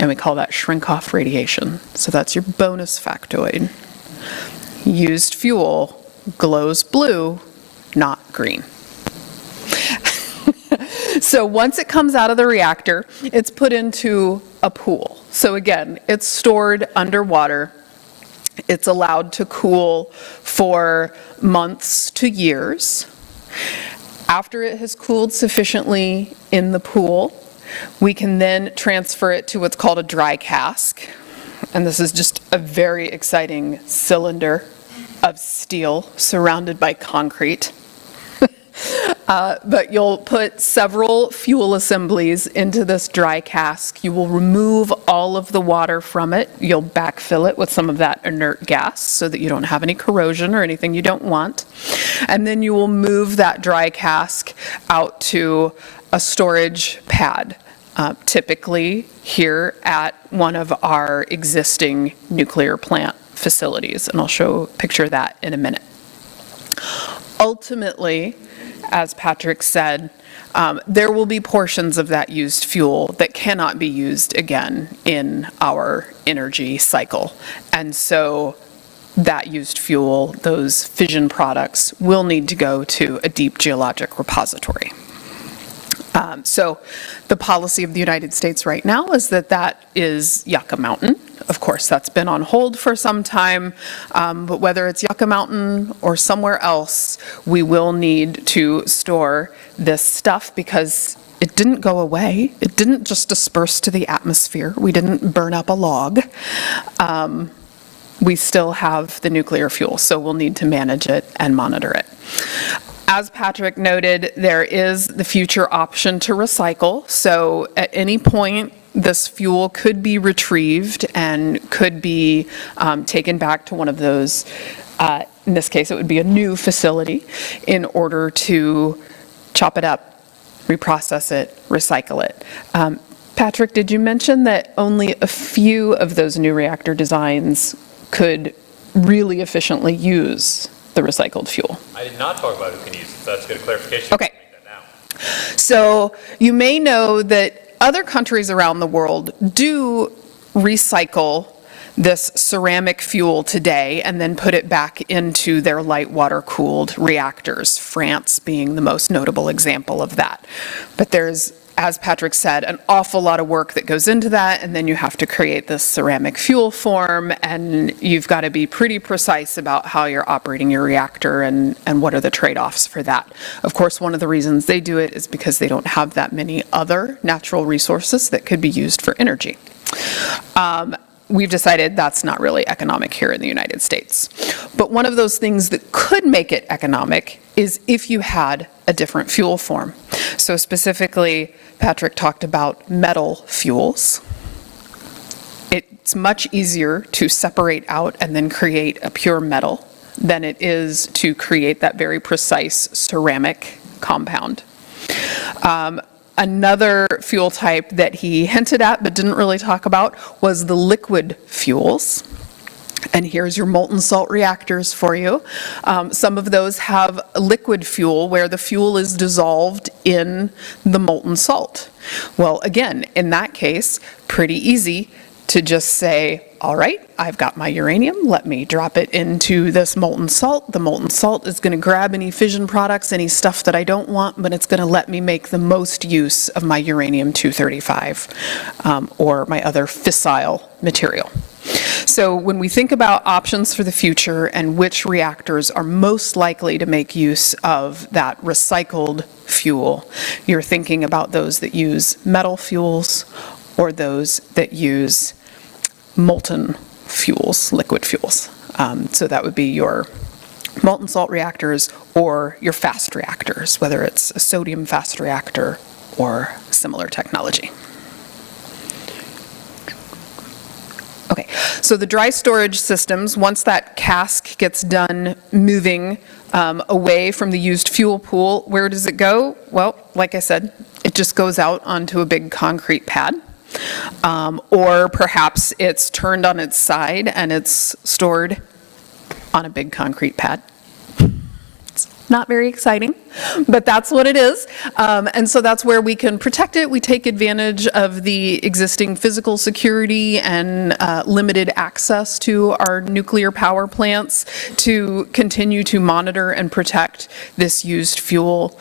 And we call that shrink-off radiation. So that's your bonus factoid. Used fuel glows blue, not green. So once it comes out of the reactor, it's put into a pool. So again, it's stored underwater. It's allowed to cool for months to years. After it has cooled sufficiently in the pool, we can then transfer it to what's called a dry cask. And this is just a very exciting cylinder of steel surrounded by concrete. But you'll put several fuel assemblies into this dry cask. You will remove all of the water from it. You'll backfill it with some of that inert gas so that you don't have any corrosion or anything you don't want. And then you will move that dry cask out to a storage pad, typically here at one of our existing nuclear plant facilities. And I'll show a picture of that in a minute. Ultimately, as Patrick said, there will be portions of that used fuel that cannot be used again in our energy cycle. And so that used fuel, those fission products, will need to go to a deep geologic repository. So the policy of the United States right now is that is Yucca Mountain. Of course, that's been on hold for some time, but whether it's Yucca Mountain or somewhere else, we will need to store this stuff because it didn't go away. It didn't just disperse to the atmosphere. We didn't burn up a log. We still have the nuclear fuel, so we'll need to manage it and monitor it. As Patrick noted, there is the future option to recycle. So at any point, this fuel could be retrieved and could be taken back to one of those, in this case, it would be a new facility, in order to chop it up, reprocess it, recycle it. Patrick, did you mention that only a few of those new reactor designs could really efficiently use the recycled fuel? I did not talk about who can use it, so that's good clarification. Okay. So you may know that other countries around the world do recycle this ceramic fuel today and then put it back into their light water cooled reactors, France being the most notable example of that. But there's, as Patrick said, an awful lot of work that goes into that, and then you have to create this ceramic fuel form, and you've got to be pretty precise about how you're operating your reactor and what are the trade-offs for that. Of course, one of the reasons they do it is because they don't have that many other natural resources that could be used for energy. We've decided that's not really economic here in the United States. But one of those things that could make it economic is if you had a different fuel form. So specifically, Patrick talked about metal fuels. It's much easier to separate out and then create a pure metal than it is to create that very precise ceramic compound. Another fuel type that he hinted at but didn't really talk about was the liquid fuels. And here's your molten salt reactors for you. Some of those have liquid fuel where the fuel is dissolved in the molten salt. Well, again, in that case, pretty easy to just say, all right, I've got my uranium, let me drop it into this molten salt. The molten salt is going to grab any fission products, any stuff that I don't want, but it's going to let me make the most use of my uranium-235 or my other fissile material. So when we think about options for the future and which reactors are most likely to make use of that recycled fuel, you're thinking about those that use metal fuels or those that use molten fuels, liquid fuels. So that would be your molten salt reactors or your fast reactors, whether it's a sodium fast reactor or similar technology. Okay, so the dry storage systems, once that cask gets done moving away from the used fuel pool, where does it go? Well, like I said, it just goes out onto a big concrete pad. Or perhaps it's turned on its side and it's stored on a big concrete pad. It's not very exciting, but that's what it is. And so that's where we can protect it. We take advantage of the existing physical security and limited access to our nuclear power plants to continue to monitor and protect this used fuel.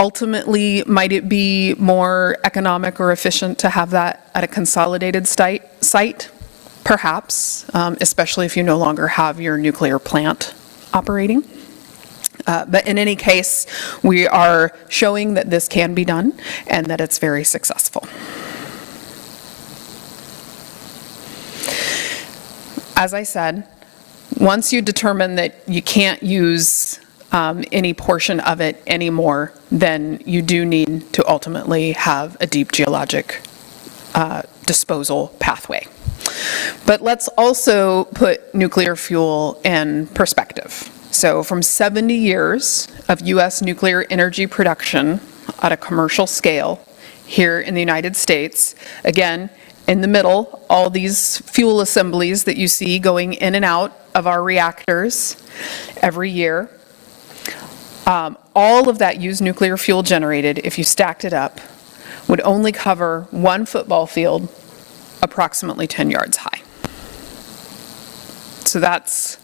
Ultimately, might it be more economic or efficient to have that at a consolidated site? Perhaps, especially if you no longer have your nuclear plant operating. But in any case, we are showing that this can be done and that it's very successful. As I said, once you determine that you can't use any portion of it anymore, then you do need to ultimately have a deep geologic disposal pathway. But let's also put nuclear fuel in perspective. So from 70 years of U.S. nuclear energy production at a commercial scale here in the United States, again, in the middle, all these fuel assemblies that you see going in and out of our reactors every year, all of that used nuclear fuel generated, if you stacked it up, would only cover one football field approximately 10 yards high. So that's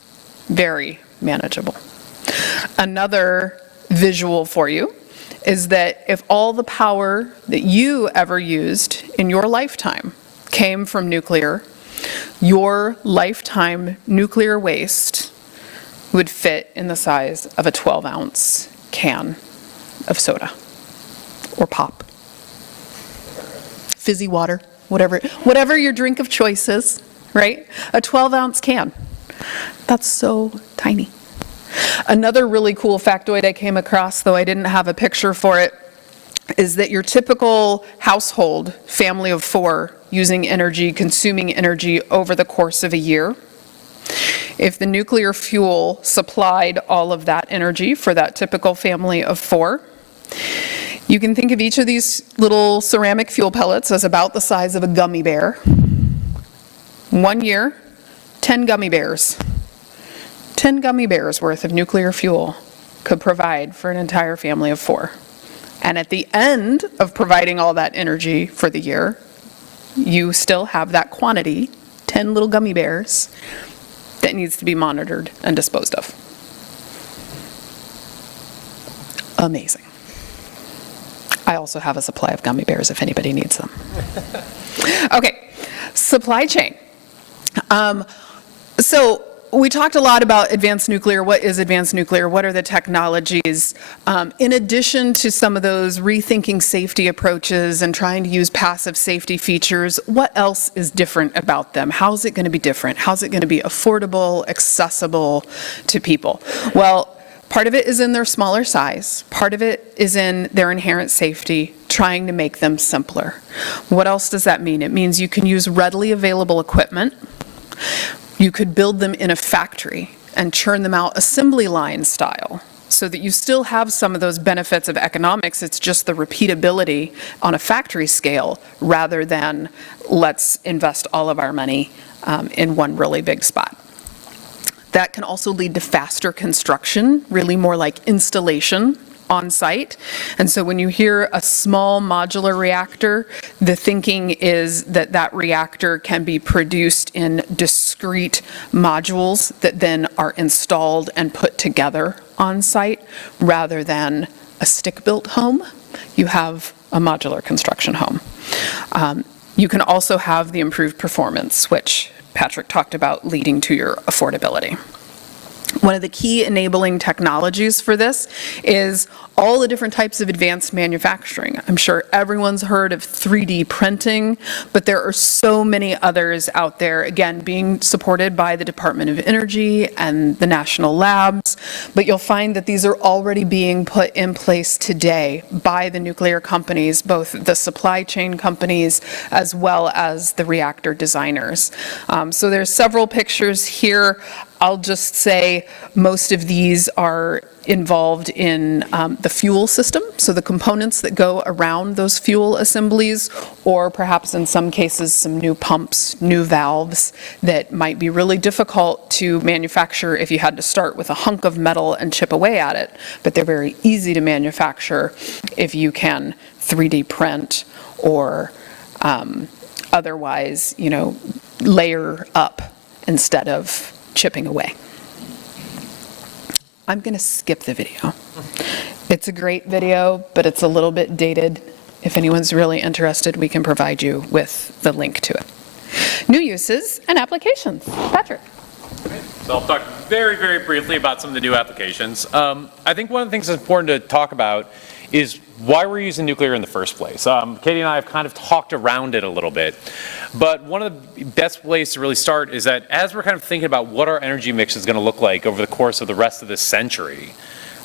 very manageable. Another visual for you is that if all the power that you ever used in your lifetime came from nuclear, your lifetime nuclear waste would fit in the size of a 12-ounce can of soda or pop. Fizzy water, whatever your drink of choice is, right? A 12-ounce can. That's so tiny. Another really cool factoid I came across, though I didn't have a picture for it, is that your typical household, family of 4, using energy, consuming energy over the course of a year, if the nuclear fuel supplied all of that energy for that typical family of 4, you can think of each of these little ceramic fuel pellets as about the size of a gummy bear. 1 year, 10 gummy bears. 10 gummy bears worth of nuclear fuel could provide for an entire family of 4. And at the end of providing all that energy for the year, you still have that quantity, 10 little gummy bears, that needs to be monitored and disposed of. Amazing. I also have a supply of gummy bears if anybody needs them. Okay, supply chain. So we talked a lot about advanced nuclear. What is advanced nuclear? What are the technologies? In addition to some of those rethinking safety approaches and trying to use passive safety features, what else is different about them? How's it going to be different? How's it going to be affordable, accessible to people? Well, part of it is in their smaller size. Part of it is in their inherent safety, trying to make them simpler. What else does that mean? It means you can use readily available equipment. You could build them in a factory and churn them out assembly line style so that you still have some of those benefits of economics. It's just the repeatability on a factory scale rather than let's invest all of our money in one really big spot. That can also lead to faster construction, really more like installation on site. And so when you hear a small modular reactor, the thinking is that that reactor can be produced in discrete modules that then are installed and put together on site rather than a stick-built home. You have a modular construction home. You can also have the improved performance, which Patrick talked about, leading to your affordability. One of the key enabling technologies for this is all the different types of advanced manufacturing. I'm sure everyone's heard of 3D printing, but there are so many others out there, again, being supported by the Department of Energy and the national labs. But you'll find that these are already being put in place today by the nuclear companies, both the supply chain companies as well as the reactor designers. So there's several pictures here. I'll just say most of these are involved in the fuel system, so the components that go around those fuel assemblies, or perhaps in some cases some new pumps, new valves that might be really difficult to manufacture if you had to start with a hunk of metal and chip away at it, but they're very easy to manufacture if you can 3D print or otherwise, layer up instead of chipping away. I'm going to skip the video. It's a great video, but it's a little bit dated. If anyone's really interested, we can provide you with the link to it. New uses and applications. Patrick. So I'll talk very, very briefly about some of the new applications. I think one of the things that's important to talk about is why we're using nuclear in the first place. Katie and I have kind of talked around it a little bit, but one of the best ways to really start is that as we're kind of thinking about what our energy mix is going to look like over the course of the rest of this century,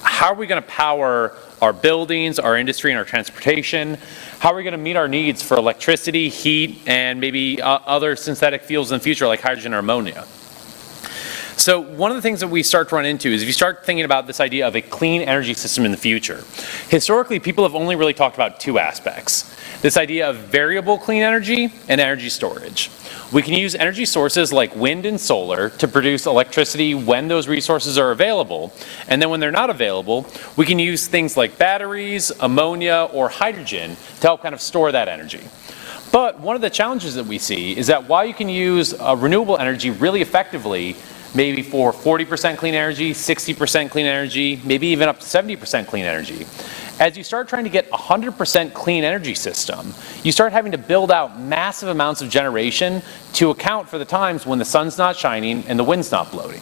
how are we going to power our buildings, our industry, and our transportation? How are we going to meet our needs for electricity, heat, and maybe other synthetic fuels in the future like hydrogen or ammonia? So one of the things that we start to run into is if you start thinking about this idea of a clean energy system in the future, historically people have only really talked about two aspects. This idea of variable clean energy and energy storage. We can use energy sources like wind and solar to produce electricity when those resources are available. And then when they're not available, we can use things like batteries, ammonia, or hydrogen to help kind of store that energy. But one of the challenges that we see is that while you can use renewable energy really effectively, maybe for 40% clean energy, 60% clean energy, maybe even up to 70% clean energy. As you start trying to get 100% clean energy system, you start having to build out massive amounts of generation to account for the times when the sun's not shining and the wind's not blowing.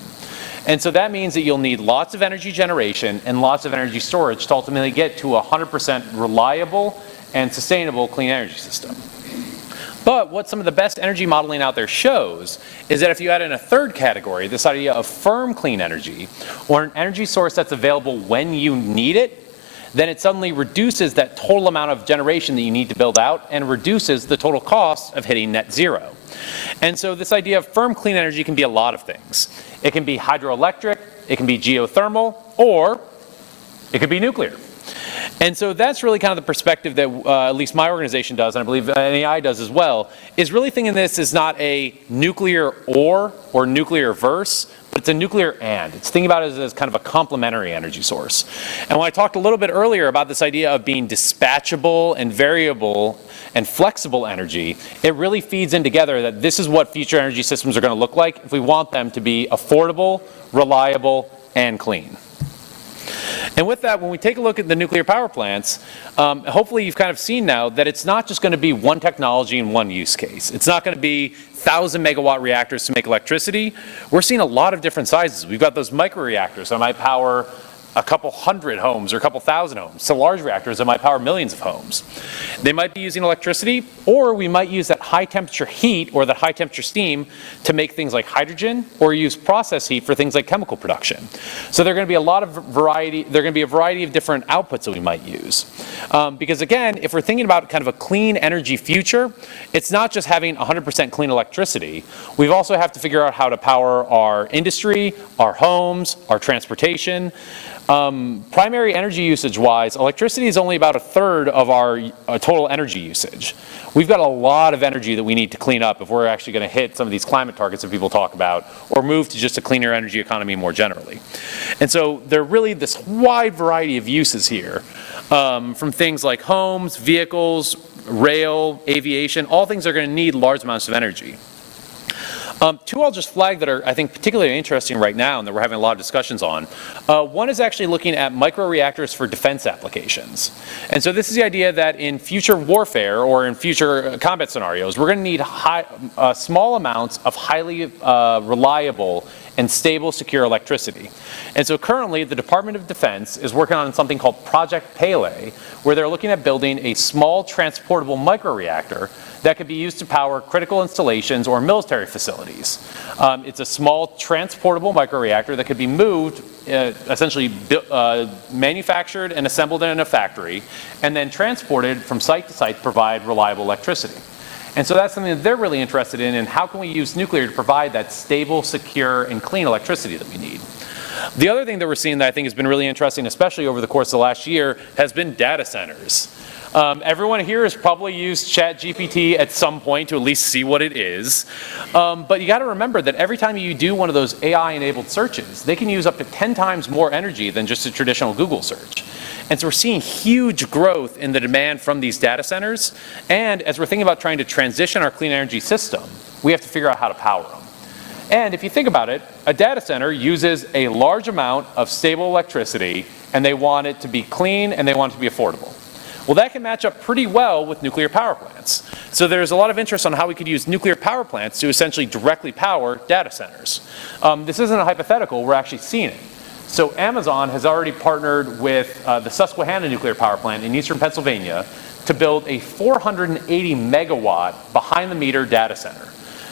And so that means that you'll need lots of energy generation and lots of energy storage to ultimately get to a 100% reliable and sustainable clean energy system. But what some of the best energy modeling out there shows is that if you add in a third category, this idea of firm clean energy, or an energy source that's available when you need it, then it suddenly reduces that total amount of generation that you need to build out and reduces the total cost of hitting net zero. And so this idea of firm clean energy can be a lot of things. It can be hydroelectric, it can be geothermal, or it could be nuclear. And so that's really kind of the perspective that at least my organization does, and I believe NAI does as well, is really thinking this is not a nuclear or nuclear verse, but it's a nuclear and. It's thinking about it as kind of a complementary energy source. And when I talked a little bit earlier about this idea of being dispatchable and variable and flexible energy, it really feeds in together that this is what future energy systems are going to look like if we want them to be affordable, reliable, and clean. And with that, when we take a look at the nuclear power plants, hopefully you've kind of seen now that it's not just going to be one technology and one use case. It's not going to be 1,000 megawatt reactors to make electricity. We're seeing a lot of different sizes. We've got those micro reactors that might power a couple hundred homes or a couple thousand homes, to large reactors that might power millions of homes. They might be using electricity, or we might use that high temperature heat or that high temperature steam to make things like hydrogen, or use process heat for things like chemical production. So there are going to be a lot of variety, there are going to be a variety of different outputs that we might use. Because again, if we're thinking about kind of a clean energy future, it's not just having 100% clean electricity. We also have to figure out how to power our industry, our homes, our transportation. Primary energy usage wise, electricity is only about a third of our total energy usage. We've got a lot of energy energy that we need to clean up if we're actually going to hit some of these climate targets that people talk about, or move to just a cleaner energy economy more generally. And so there are really this wide variety of uses here, from things like homes, vehicles, rail, aviation, all things that are going to need large amounts of energy. Two I'll just flag that are, I think, particularly interesting right now and that we're having a lot of discussions on. One is actually looking at microreactors for defense applications. And so this is the idea that in future warfare or in future combat scenarios, we're going to need small amounts of highly reliable and stable, secure electricity. And so currently, the Department of Defense is working on something called Project Pele, where they're looking at building a small transportable microreactor that could be used to power critical installations or military facilities. It's a small transportable microreactor that could be moved, essentially manufactured and assembled in a factory, and then transported from site to site to provide reliable electricity. And so that's something that they're really interested in, and how can we use nuclear to provide that stable, secure, and clean electricity that we need. The other thing that we're seeing that I think has been really interesting, especially over the course of the last year, has been data centers. Everyone here has probably used ChatGPT at some point to at least see what it is. But you got to remember that every time you do one of those AI-enabled searches, they can use up to 10 times more energy than just a traditional Google search. And so we're seeing huge growth in the demand from these data centers. And as we're thinking about trying to transition our clean energy system, we have to figure out how to power them. And if you think about it, a data center uses a large amount of stable electricity, and they want it to be clean and they want it to be affordable. Well, that can match up pretty well with nuclear power plants. So there's a lot of interest on how we could use nuclear power plants to essentially directly power data centers. This isn't a hypothetical, we're actually seeing it. So Amazon has already partnered with the Susquehanna nuclear power plant in eastern Pennsylvania to build a 480 megawatt behind the meter data center.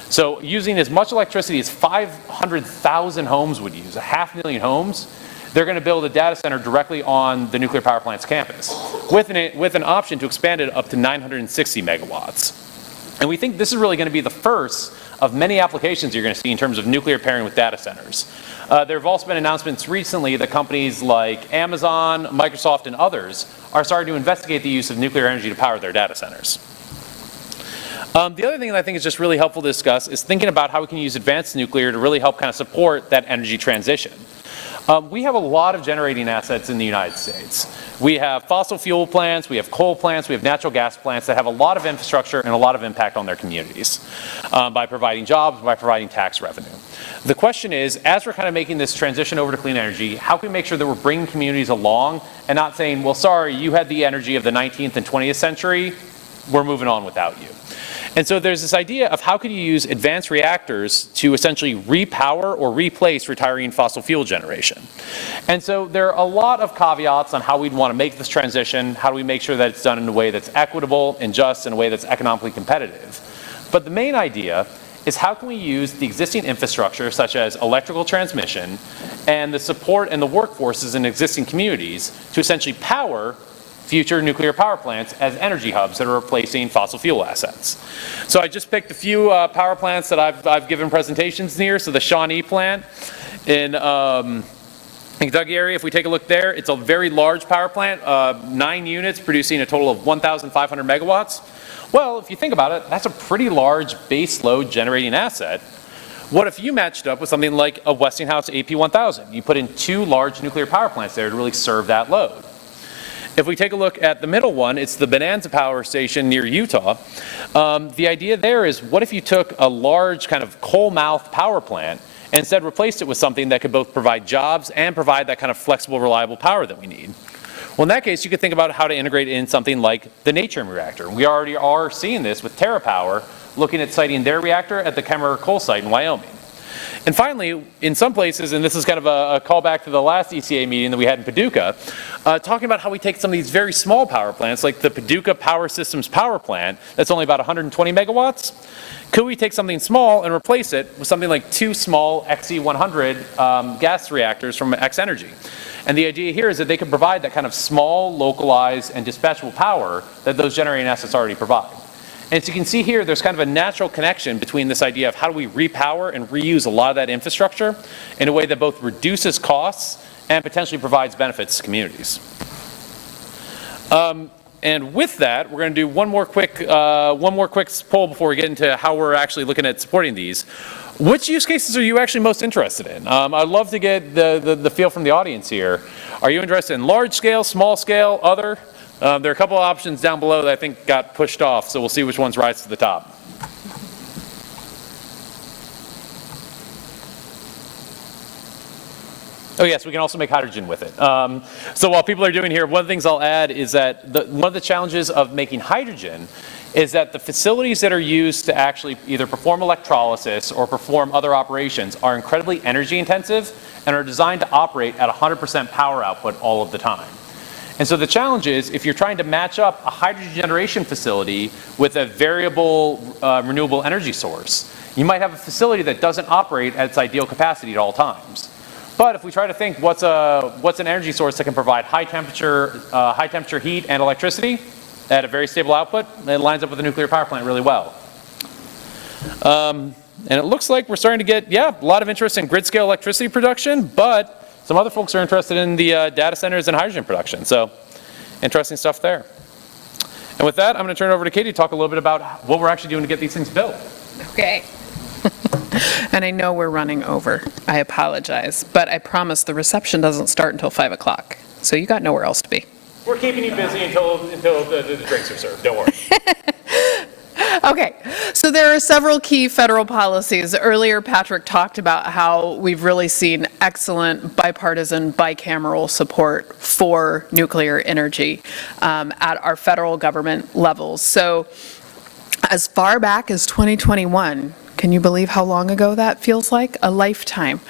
So using as much electricity as 500,000 homes would use, 500,000 homes, they're going to build a data center directly on the nuclear power plant's campus with an option to expand it up to 960 megawatts. And we think this is really going to be the first of many applications you're going to see in terms of nuclear pairing with data centers. There have also been announcements recently that companies like Amazon, Microsoft, and others are starting to investigate the use of nuclear energy to power their data centers. The other thing that I think is just really helpful to discuss is thinking about how we can use advanced nuclear to really help kind of support that energy transition. We have a lot of generating assets in the United States. We have fossil fuel plants, we have coal plants, we have natural gas plants that have a lot of infrastructure and a lot of impact on their communities by providing jobs, by providing tax revenue. The question is, as we're kind of making this transition over to clean energy, how can we make sure that we're bringing communities along and not saying, well, sorry, you had the energy of the 19th and 20th century, we're moving on without you. And so there's this idea of how could you use advanced reactors to essentially repower or replace retiring fossil fuel generation. And so there are a lot of caveats on how we'd want to make this transition, how do we make sure that it's done in a way that's equitable and just, in a way that's economically competitive. But the main idea is how can we use the existing infrastructure, such as electrical transmission, and the support and the workforces in existing communities to essentially power future nuclear power plants as energy hubs that are replacing fossil fuel assets. So I just picked a few power plants that I've given presentations near. So the Shawnee plant in Kentucky area, if we take a look there, it's a very large power plant, 9 units producing a total of 1,500 megawatts. Well, if you think about it, that's a pretty large base load generating asset. What if you matched up with something like a Westinghouse AP1000? You put in 2 large nuclear power plants there to really serve that load. If we take a look at the middle one, it's the Bonanza Power Station near Utah. The idea there is, what if you took a large kind of coal mouth power plant and instead replaced it with something that could both provide jobs and provide that kind of flexible, reliable power that we need? Well, in that case, you could think about how to integrate in something like the Natrium reactor. We already are seeing this with TerraPower, looking at siting their reactor at the Kemmerer coal site in Wyoming. And finally, in some places, and this is kind of a callback to the last ECA meeting that we had in Paducah, talking about how we take some of these very small power plants, like the Paducah Power Systems power plant, that's only about 120 megawatts. Could we take something small and replace it with something like 2 small XE100 gas reactors from X-Energy? And the idea here is that they can provide that kind of small, localized, and dispatchable power that those generating assets already provide. And as you can see here, there's kind of a natural connection between this idea of how do we repower and reuse a lot of that infrastructure in a way that both reduces costs and potentially provides benefits to communities. And with that, we're going to do one more quick poll before we get into how we're actually looking at supporting these. Which use cases are you actually most interested in? I'd love to get the feel from the audience here. Are you interested in large scale, small scale, other? There are a couple of options down below that I think got pushed off, so we'll see which ones rise to the top. Oh yes, we can also make hydrogen with it. So while people are doing here, one of the things I'll add is that one of the challenges of making hydrogen is that the facilities that are used to actually either perform electrolysis or perform other operations are incredibly energy intensive and are designed to operate at 100% power output all of the time. And so the challenge is, if you're trying to match up a hydrogen generation facility with a variable renewable energy source, you might have a facility that doesn't operate at its ideal capacity at all times. But if we try to think what's an energy source that can provide high temperature heat and electricity at a very stable output, it lines up with a nuclear power plant really well. And it looks like we're starting to get, a lot of interest in grid scale electricity production, but some other folks are interested in the data centers and hydrogen production. So interesting stuff there. And with that, I'm going to turn it over to Katie to talk a little bit about what we're actually doing to get these things built. Okay. And I know we're running over. I apologize. But I promise the reception doesn't start until 5 o'clock. So you got nowhere else to be. We're keeping you busy until the drinks are served. Don't worry. Okay, so there are several key federal policies. Earlier, Patrick talked about how we've really seen excellent bipartisan, bicameral support for nuclear energy at our federal government levels. So as far back as 2021, can you believe how long ago that feels like? A lifetime.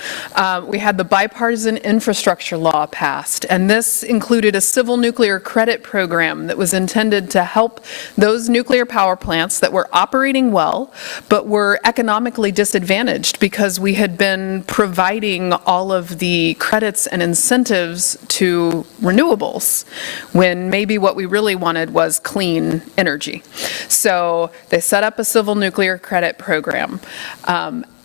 We had the bipartisan infrastructure law passed, and this included a civil nuclear credit program that was intended to help those nuclear power plants that were operating well, but were economically disadvantaged because we had been providing all of the credits and incentives to renewables, when maybe what we really wanted was clean energy. So they set up a civil nuclear credit program.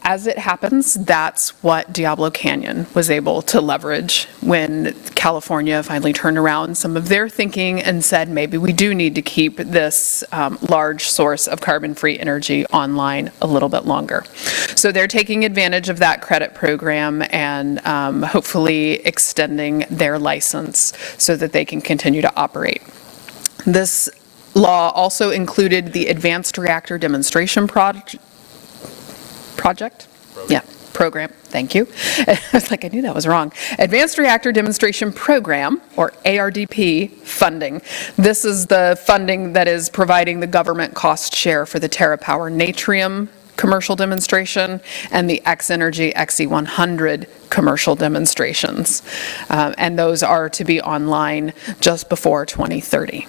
As it happens, that's what Diablo Canyon was able to leverage when California finally turned around some of their thinking and said, maybe we do need to keep this large source of carbon-free energy online a little bit longer. So they're taking advantage of that credit program and hopefully extending their license so that they can continue to operate. This law also included the Advanced Reactor Demonstration Program, thank you. I was like, I knew that was wrong. Advanced Reactor Demonstration Program, or ARDP funding. This is the funding that is providing the government cost share for the TerraPower Natrium commercial demonstration and the X-Energy XE100 commercial demonstrations. And those are to be online just before 2030.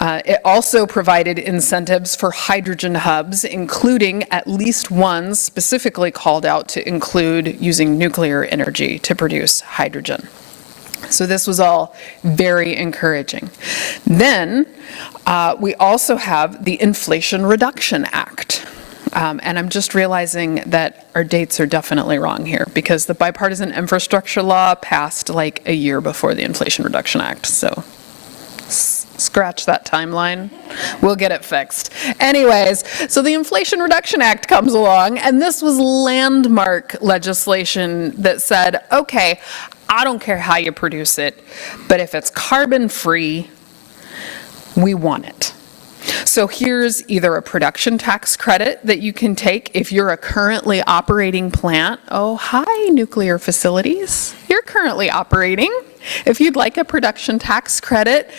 It also provided incentives for hydrogen hubs, including at least one specifically called out to include using nuclear energy to produce hydrogen. So this was all very encouraging. Then we also have the Inflation Reduction Act. And I'm just realizing that our dates are definitely wrong here, because the bipartisan infrastructure law passed like a year before the Inflation Reduction Act. So scratch that timeline. We'll get it fixed. Anyways, so the Inflation Reduction Act comes along, and this was landmark legislation that said, okay, I don't care how you produce it, but if it's carbon-free, we want it. So here's either a production tax credit that you can take if you're a currently operating plant. Oh, hi, nuclear facilities. You're currently operating. If you'd like a production tax credit,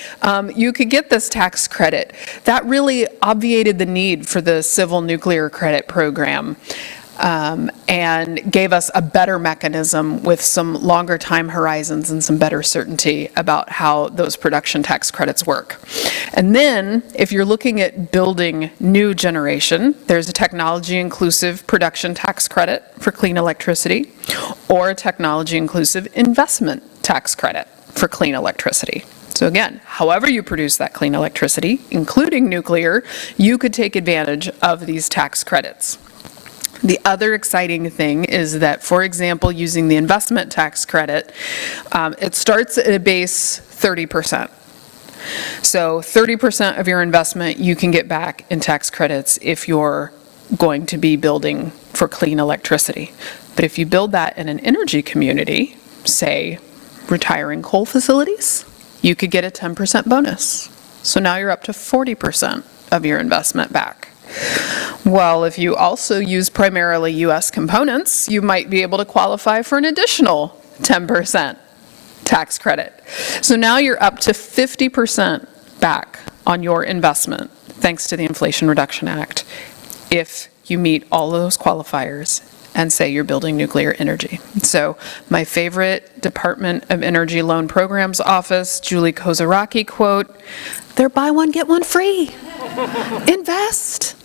you could get this tax credit. That really obviated the need for the civil nuclear credit program. And gave us a better mechanism with some longer time horizons and some better certainty about how those production tax credits work. And then, if you're looking at building new generation, there's a technology-inclusive production tax credit for clean electricity, or a technology-inclusive investment tax credit for clean electricity. So again, however you produce that clean electricity, including nuclear, you could take advantage of these tax credits. The other exciting thing is that, for example, using the investment tax credit, it starts at a base 30%. So 30% of your investment you can get back in tax credits if you're going to be building for clean electricity. But if you build that in an energy community, say retiring coal facilities, you could get a 10% bonus. So now you're up to 40% of your investment back. Well, if you also use primarily U.S. components, you might be able to qualify for an additional 10% tax credit. So now you're up to 50% back on your investment, thanks to the Inflation Reduction Act, if you meet all of those qualifiers and say you're building nuclear energy. So my favorite Department of Energy Loan Programs Office, Julie Kozaraki quote, "They're buy one, get one free. Invest."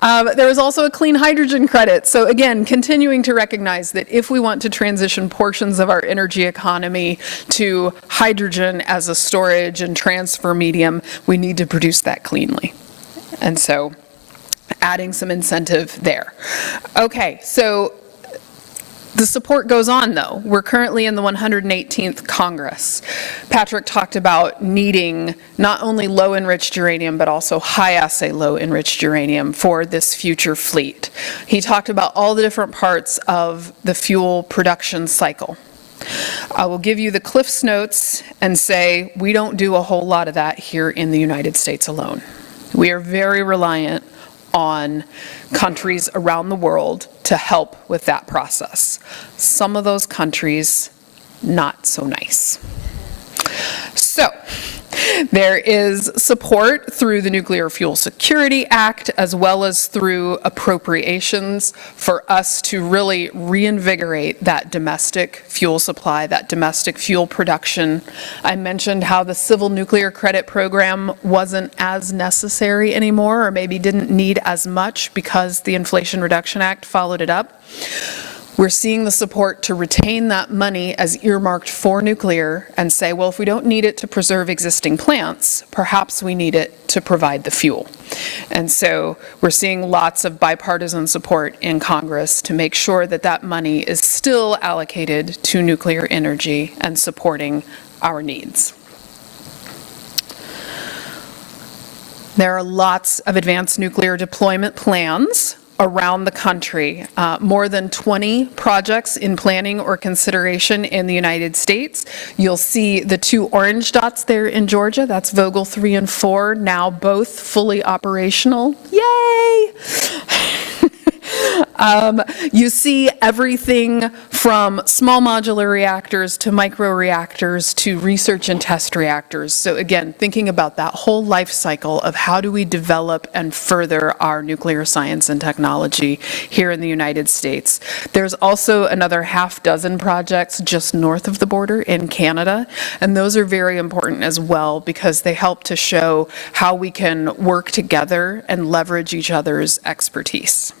There is also a clean hydrogen credit. So again, continuing to recognize that if we want to transition portions of our energy economy to hydrogen as a storage and transfer medium, we need to produce that cleanly. And so adding some incentive there. Okay, so the support goes on, though. We're currently in the 118th Congress. Patrick talked about needing not only low-enriched uranium, but also high-assay low-enriched uranium for this future fleet. He talked about all the different parts of the fuel production cycle. I will give you the Cliff's Notes and say we don't do a whole lot of that here in the United States alone. We are very reliant on countries around the world to help with that process. Some of those countries, not so nice. So, there is support through the Nuclear Fuel Security Act as well as through appropriations for us to really reinvigorate that domestic fuel supply, that domestic fuel production. I mentioned how the Civil Nuclear Credit Program wasn't as necessary anymore, or maybe didn't need as much because the Inflation Reduction Act followed it up. We're seeing the support to retain that money as earmarked for nuclear and say, well, if we don't need it to preserve existing plants, perhaps we need it to provide the fuel. And so we're seeing lots of bipartisan support in Congress to make sure that that money is still allocated to nuclear energy and supporting our needs. There are lots of advanced nuclear deployment plans around the country. More than 20 projects in planning or consideration in the United States. You'll see the two orange dots there in Georgia. That's Vogtle 3 and 4, now both fully operational. Yay! You see everything from small modular reactors to microreactors to research and test reactors. So again, thinking about that whole life cycle of how do we develop and further our nuclear science and technology here in the United States. There's also another half dozen projects just north of the border in Canada, and those are very important as well because they help to show how we can work together and leverage each other's expertise.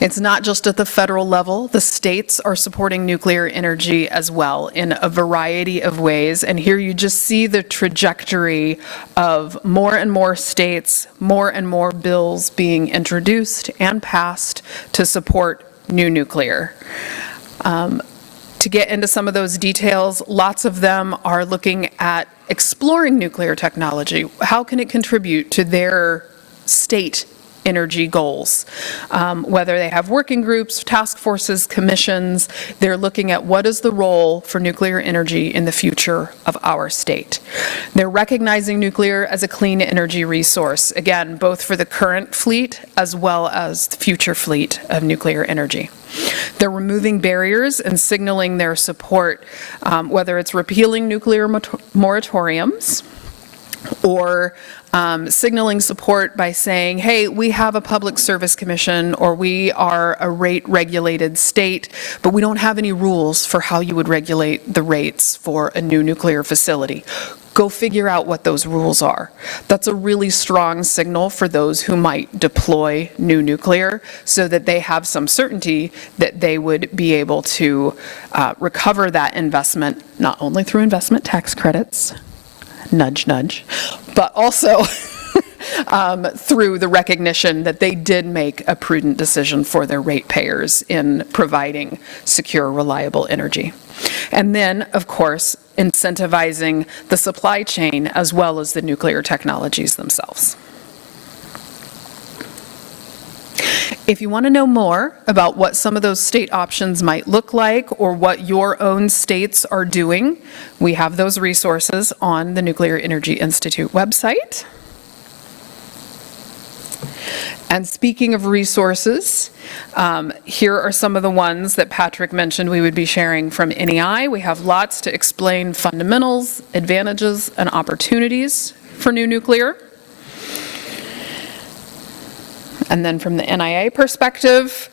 It's not just at the federal level. The states are supporting nuclear energy as well in a variety of ways. And here you just see the trajectory of more and more states, more and more bills being introduced and passed to support new nuclear. To get into some of those details, lots of them are looking at exploring nuclear technology. How can it contribute to their state energy goals? Whether they have working groups, task forces, commissions, they're looking at what is the role for nuclear energy in the future of our state. They're recognizing nuclear as a clean energy resource, again, both for the current fleet as well as the future fleet of nuclear energy. They're removing barriers and signaling their support, whether it's repealing nuclear moratoriums or signaling support by saying, hey, we have a public service commission or we are a rate-regulated state, but we don't have any rules for how you would regulate the rates for a new nuclear facility. Go figure out what those rules are. That's a really strong signal for those who might deploy new nuclear so that they have some certainty that they would be able to recover that investment, not only through investment tax credits, nudge, nudge, but also through the recognition that they did make a prudent decision for their ratepayers in providing secure, reliable energy. And then, of course, incentivizing the supply chain as well as the nuclear technologies themselves. If you want to know more about what some of those state options might look like or what your own states are doing, we have those resources on the Nuclear Energy Institute website. And speaking of resources, here are some of the ones that Patrick mentioned we would be sharing from NEI. We have lots to explain fundamentals, advantages, and opportunities for new nuclear. And then from the NIA perspective,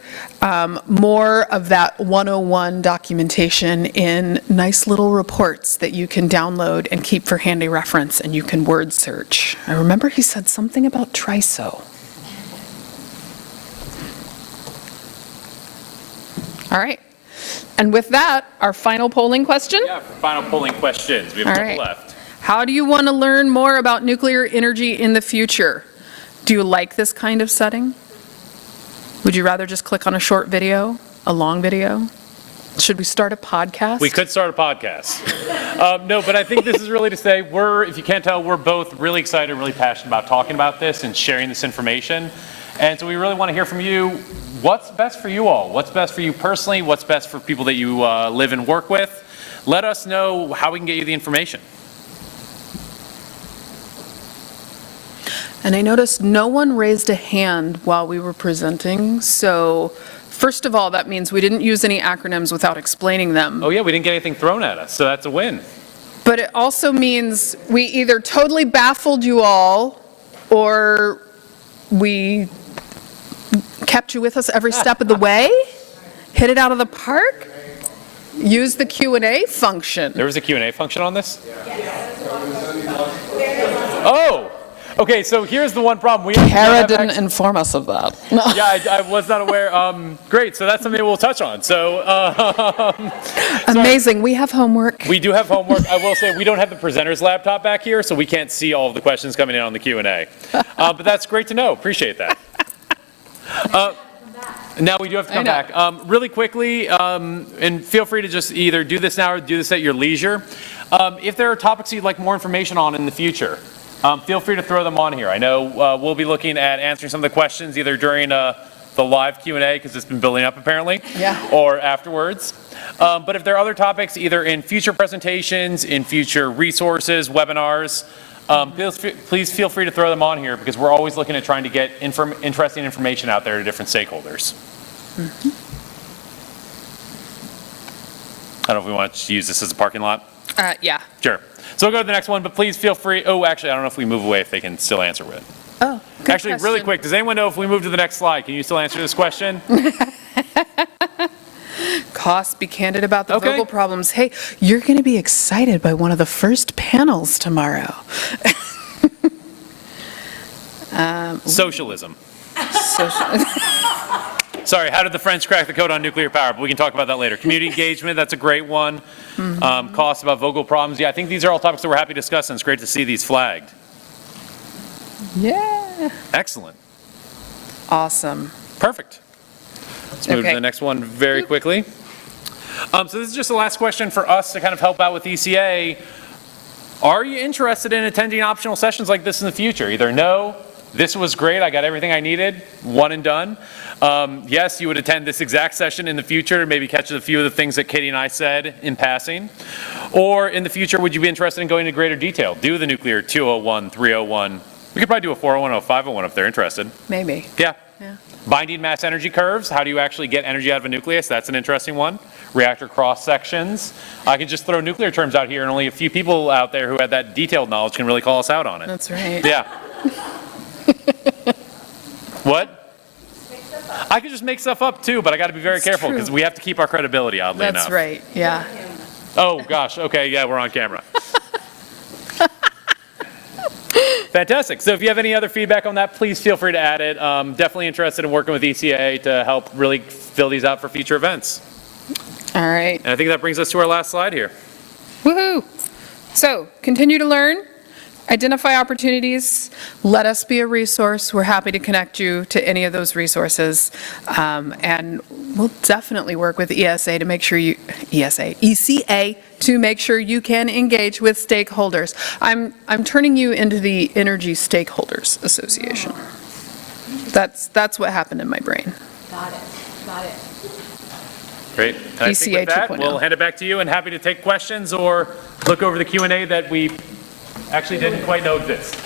more of that 101 documentation in nice little reports that you can download and keep for handy reference, and you can word search. I remember he said something about TRISO. All right. And with that, our final polling question. Yeah, for final polling questions. We have a All couple right. left. How do you want to learn more about nuclear energy in the future? Do you like this kind of setting? Would you rather just click on a short video, a long video? Should we start a podcast? We could start a podcast. No, but I think this is really to say if you can't tell, we're both really excited and really passionate about talking about this and sharing this information. And so we really want to hear from you. What's best for you all? What's best for you personally? What's best for people that you live and work with? Let us know how we can get you the information. And I noticed no one raised a hand while we were presenting. So first of all, that means we didn't use any acronyms without explaining them. Oh yeah, we didn't get anything thrown at us, so that's a win. But it also means we either totally baffled you all or we kept you with us every step of the way, hit it out of the park, use the Q&A function. There was a Q&A function on this? Oh! Okay, so here's the one problem. Kara didn't inform us of that. No. Yeah, I was not aware. Great, so that's something we'll touch on. So, Amazing, we have homework. we do have homework. I will say we don't have the presenter's laptop back here, so we can't see all of the questions coming in on the Q&A. But that's great to know. Appreciate that. Now we do have to come back. Really quickly, and feel free to just either do this now or do this at your leisure. If there are topics you'd like more information on in the future, feel free to throw them on here. I know we'll be looking at answering some of the questions either during the live Q&A, because it's been building up apparently, or afterwards. But if there are other topics, either in future presentations, in future resources, webinars, please feel free to throw them on here, because we're always looking at trying to get interesting information out there to different stakeholders. Mm-hmm. I don't know if we want to use this as a parking lot. Yeah. Sure. So we'll go to the next one, but please feel free. Oh, actually, I don't know if we move away if they can still answer it. Oh, good Actually, really question. quick, does anyone know if we move to the next slide, can you still answer this question? Costs, be candid about the Okay. vocal problems. Hey, you're going to be excited by one of the first panels tomorrow. Socialism. Social- Sorry, how did the French crack the code on nuclear power? But we can talk about that later. Community engagement, that's a great one. Costs about vocal problems. Yeah, I think these are all topics that we're happy to discuss, and it's great to see these flagged. Yeah. Excellent. Awesome. Perfect. Let's move to Okay. the next one very quickly. So this is just the last question for us to kind of help out with ECA. Are you interested in attending optional sessions like this in the future? Either no, this was great, I got everything I needed, one and done. Yes, you would attend this exact session in the future, maybe catch a few of the things that Katie and I said in passing. Or in the future, would you be interested in going into greater detail? Do the nuclear 201, 301. We could probably do a 401 or a 501 if they're interested. Maybe. Yeah. Yeah. Binding mass energy curves, how do you actually get energy out of a nucleus? That's an interesting one. Reactor cross sections. I can just throw nuclear terms out here, and only a few people out there who have that detailed knowledge can really call us out on it. That's right. Yeah. What? I could just make stuff up too, but I got to be very careful true. because we have to keep our credibility, oddly enough. That's right. Yeah. Oh gosh, okay, yeah, we're on camera. Fantastic. So if you have any other feedback on that, please feel free to add it. Definitely interested in working with ECA to help really fill these out for future events. All right. And I think that brings us to our last slide here. Woohoo! So, continue to learn Identify opportunities, let us be a resource. We're happy to connect you to any of those resources. And we'll definitely work with ECA to make sure ECA to make sure you can engage with stakeholders. I'm turning you into the Energy Stakeholders Association. That's what happened in my brain. Got it. Great. And I think ECA with that, 2.0. we'll hand it back to you and happy to take questions or look over the Q&A that we actually didn't quite know exists.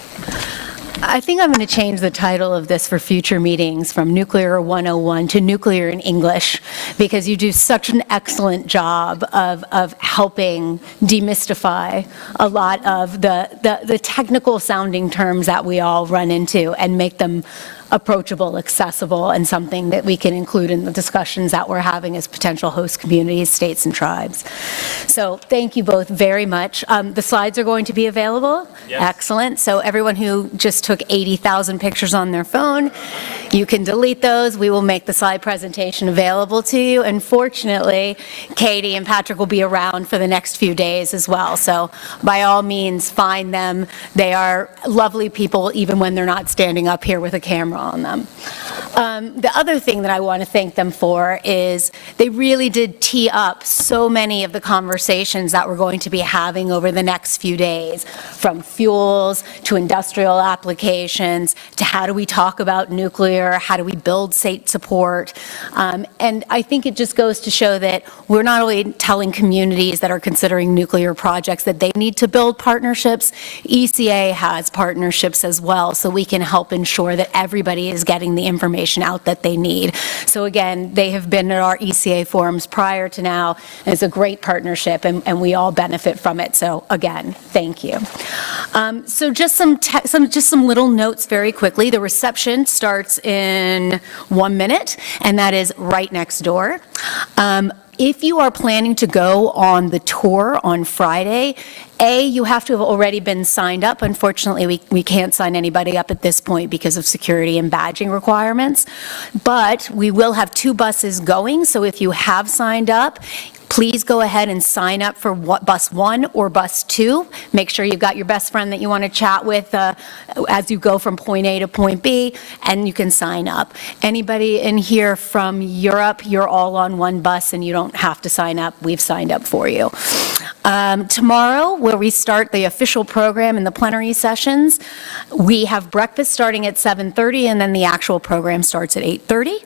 I think I'm going to change the title of this for future meetings from Nuclear 101 to Nuclear in English, because you do such an excellent job of helping demystify a lot of the technical sounding terms that we all run into and make them approachable, accessible, and something that we can include in the discussions that we're having as potential host communities, states, and tribes. So thank you both very much. The slides are going to be available. Yes. Excellent. So everyone who just took 80,000 pictures on their phone, you can delete those. We will make the slide presentation available to you. And fortunately, Katie and Patrick will be around for the next few days as well. So by all means, find them. They are lovely people, even when they're not standing up here with a camera on them. The other thing that I want to thank them for is they really did tee up so many of the conversations that we're going to be having over the next few days, from fuels to industrial applications to how do we talk about nuclear, how do we build state support. And I think it just goes to show that we're not only telling communities that are considering nuclear projects that they need to build partnerships, ECA has partnerships as well, so we can help ensure that everybody is getting the information out that they need. So again, they have been at our ECA forums prior to now, and it's a great partnership, and we all benefit from it. So again, thank you. So just some little notes very quickly. The reception starts in 1 minute, and that is right next door. If you are planning to go on the tour on Friday, you have to have already been signed up. Unfortunately, we can't sign anybody up at this point because of security and badging requirements. But we will have 2 buses going, so if you have signed up, please go ahead and sign up for bus 1 or bus 2. Make sure you've got your best friend that you want to chat with as you go from point A to point B, and you can sign up. Anybody in here from Europe, you're all on 1 bus and you don't have to sign up. We've signed up for you. Tomorrow, where we start the official program in the plenary sessions, we have breakfast starting at 7:30, and then the actual program starts at 8:30.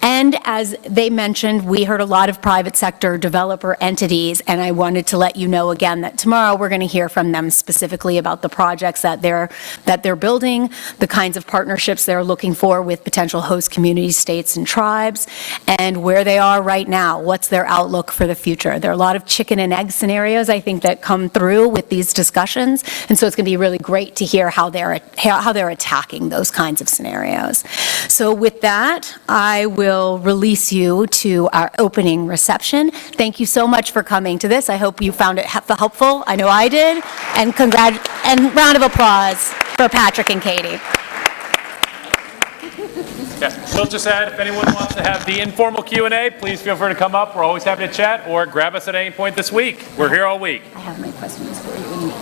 And as they mentioned, we heard a lot of private sector developer entities, and I wanted to let you know again that tomorrow we're going to hear from them specifically about the projects that they're building, the kinds of partnerships they're looking for with potential host communities, states, and tribes, and where they are right now. What's their outlook for the future? There are a lot of chicken and egg scenarios, I think, that come through with these discussions, and so it's going to be really great to hear how they're attacking those kinds of scenarios. So with that, I will release you to our opening reception. Thank you so much for coming to this. I hope you found it helpful. I know I did. And round of applause for Patrick and Katie. Yeah, we'll just add, if anyone wants to have the informal Q&A, please feel free to come up. We're always happy to chat, or grab us at any point this week. We're here all week. I have my questions for you.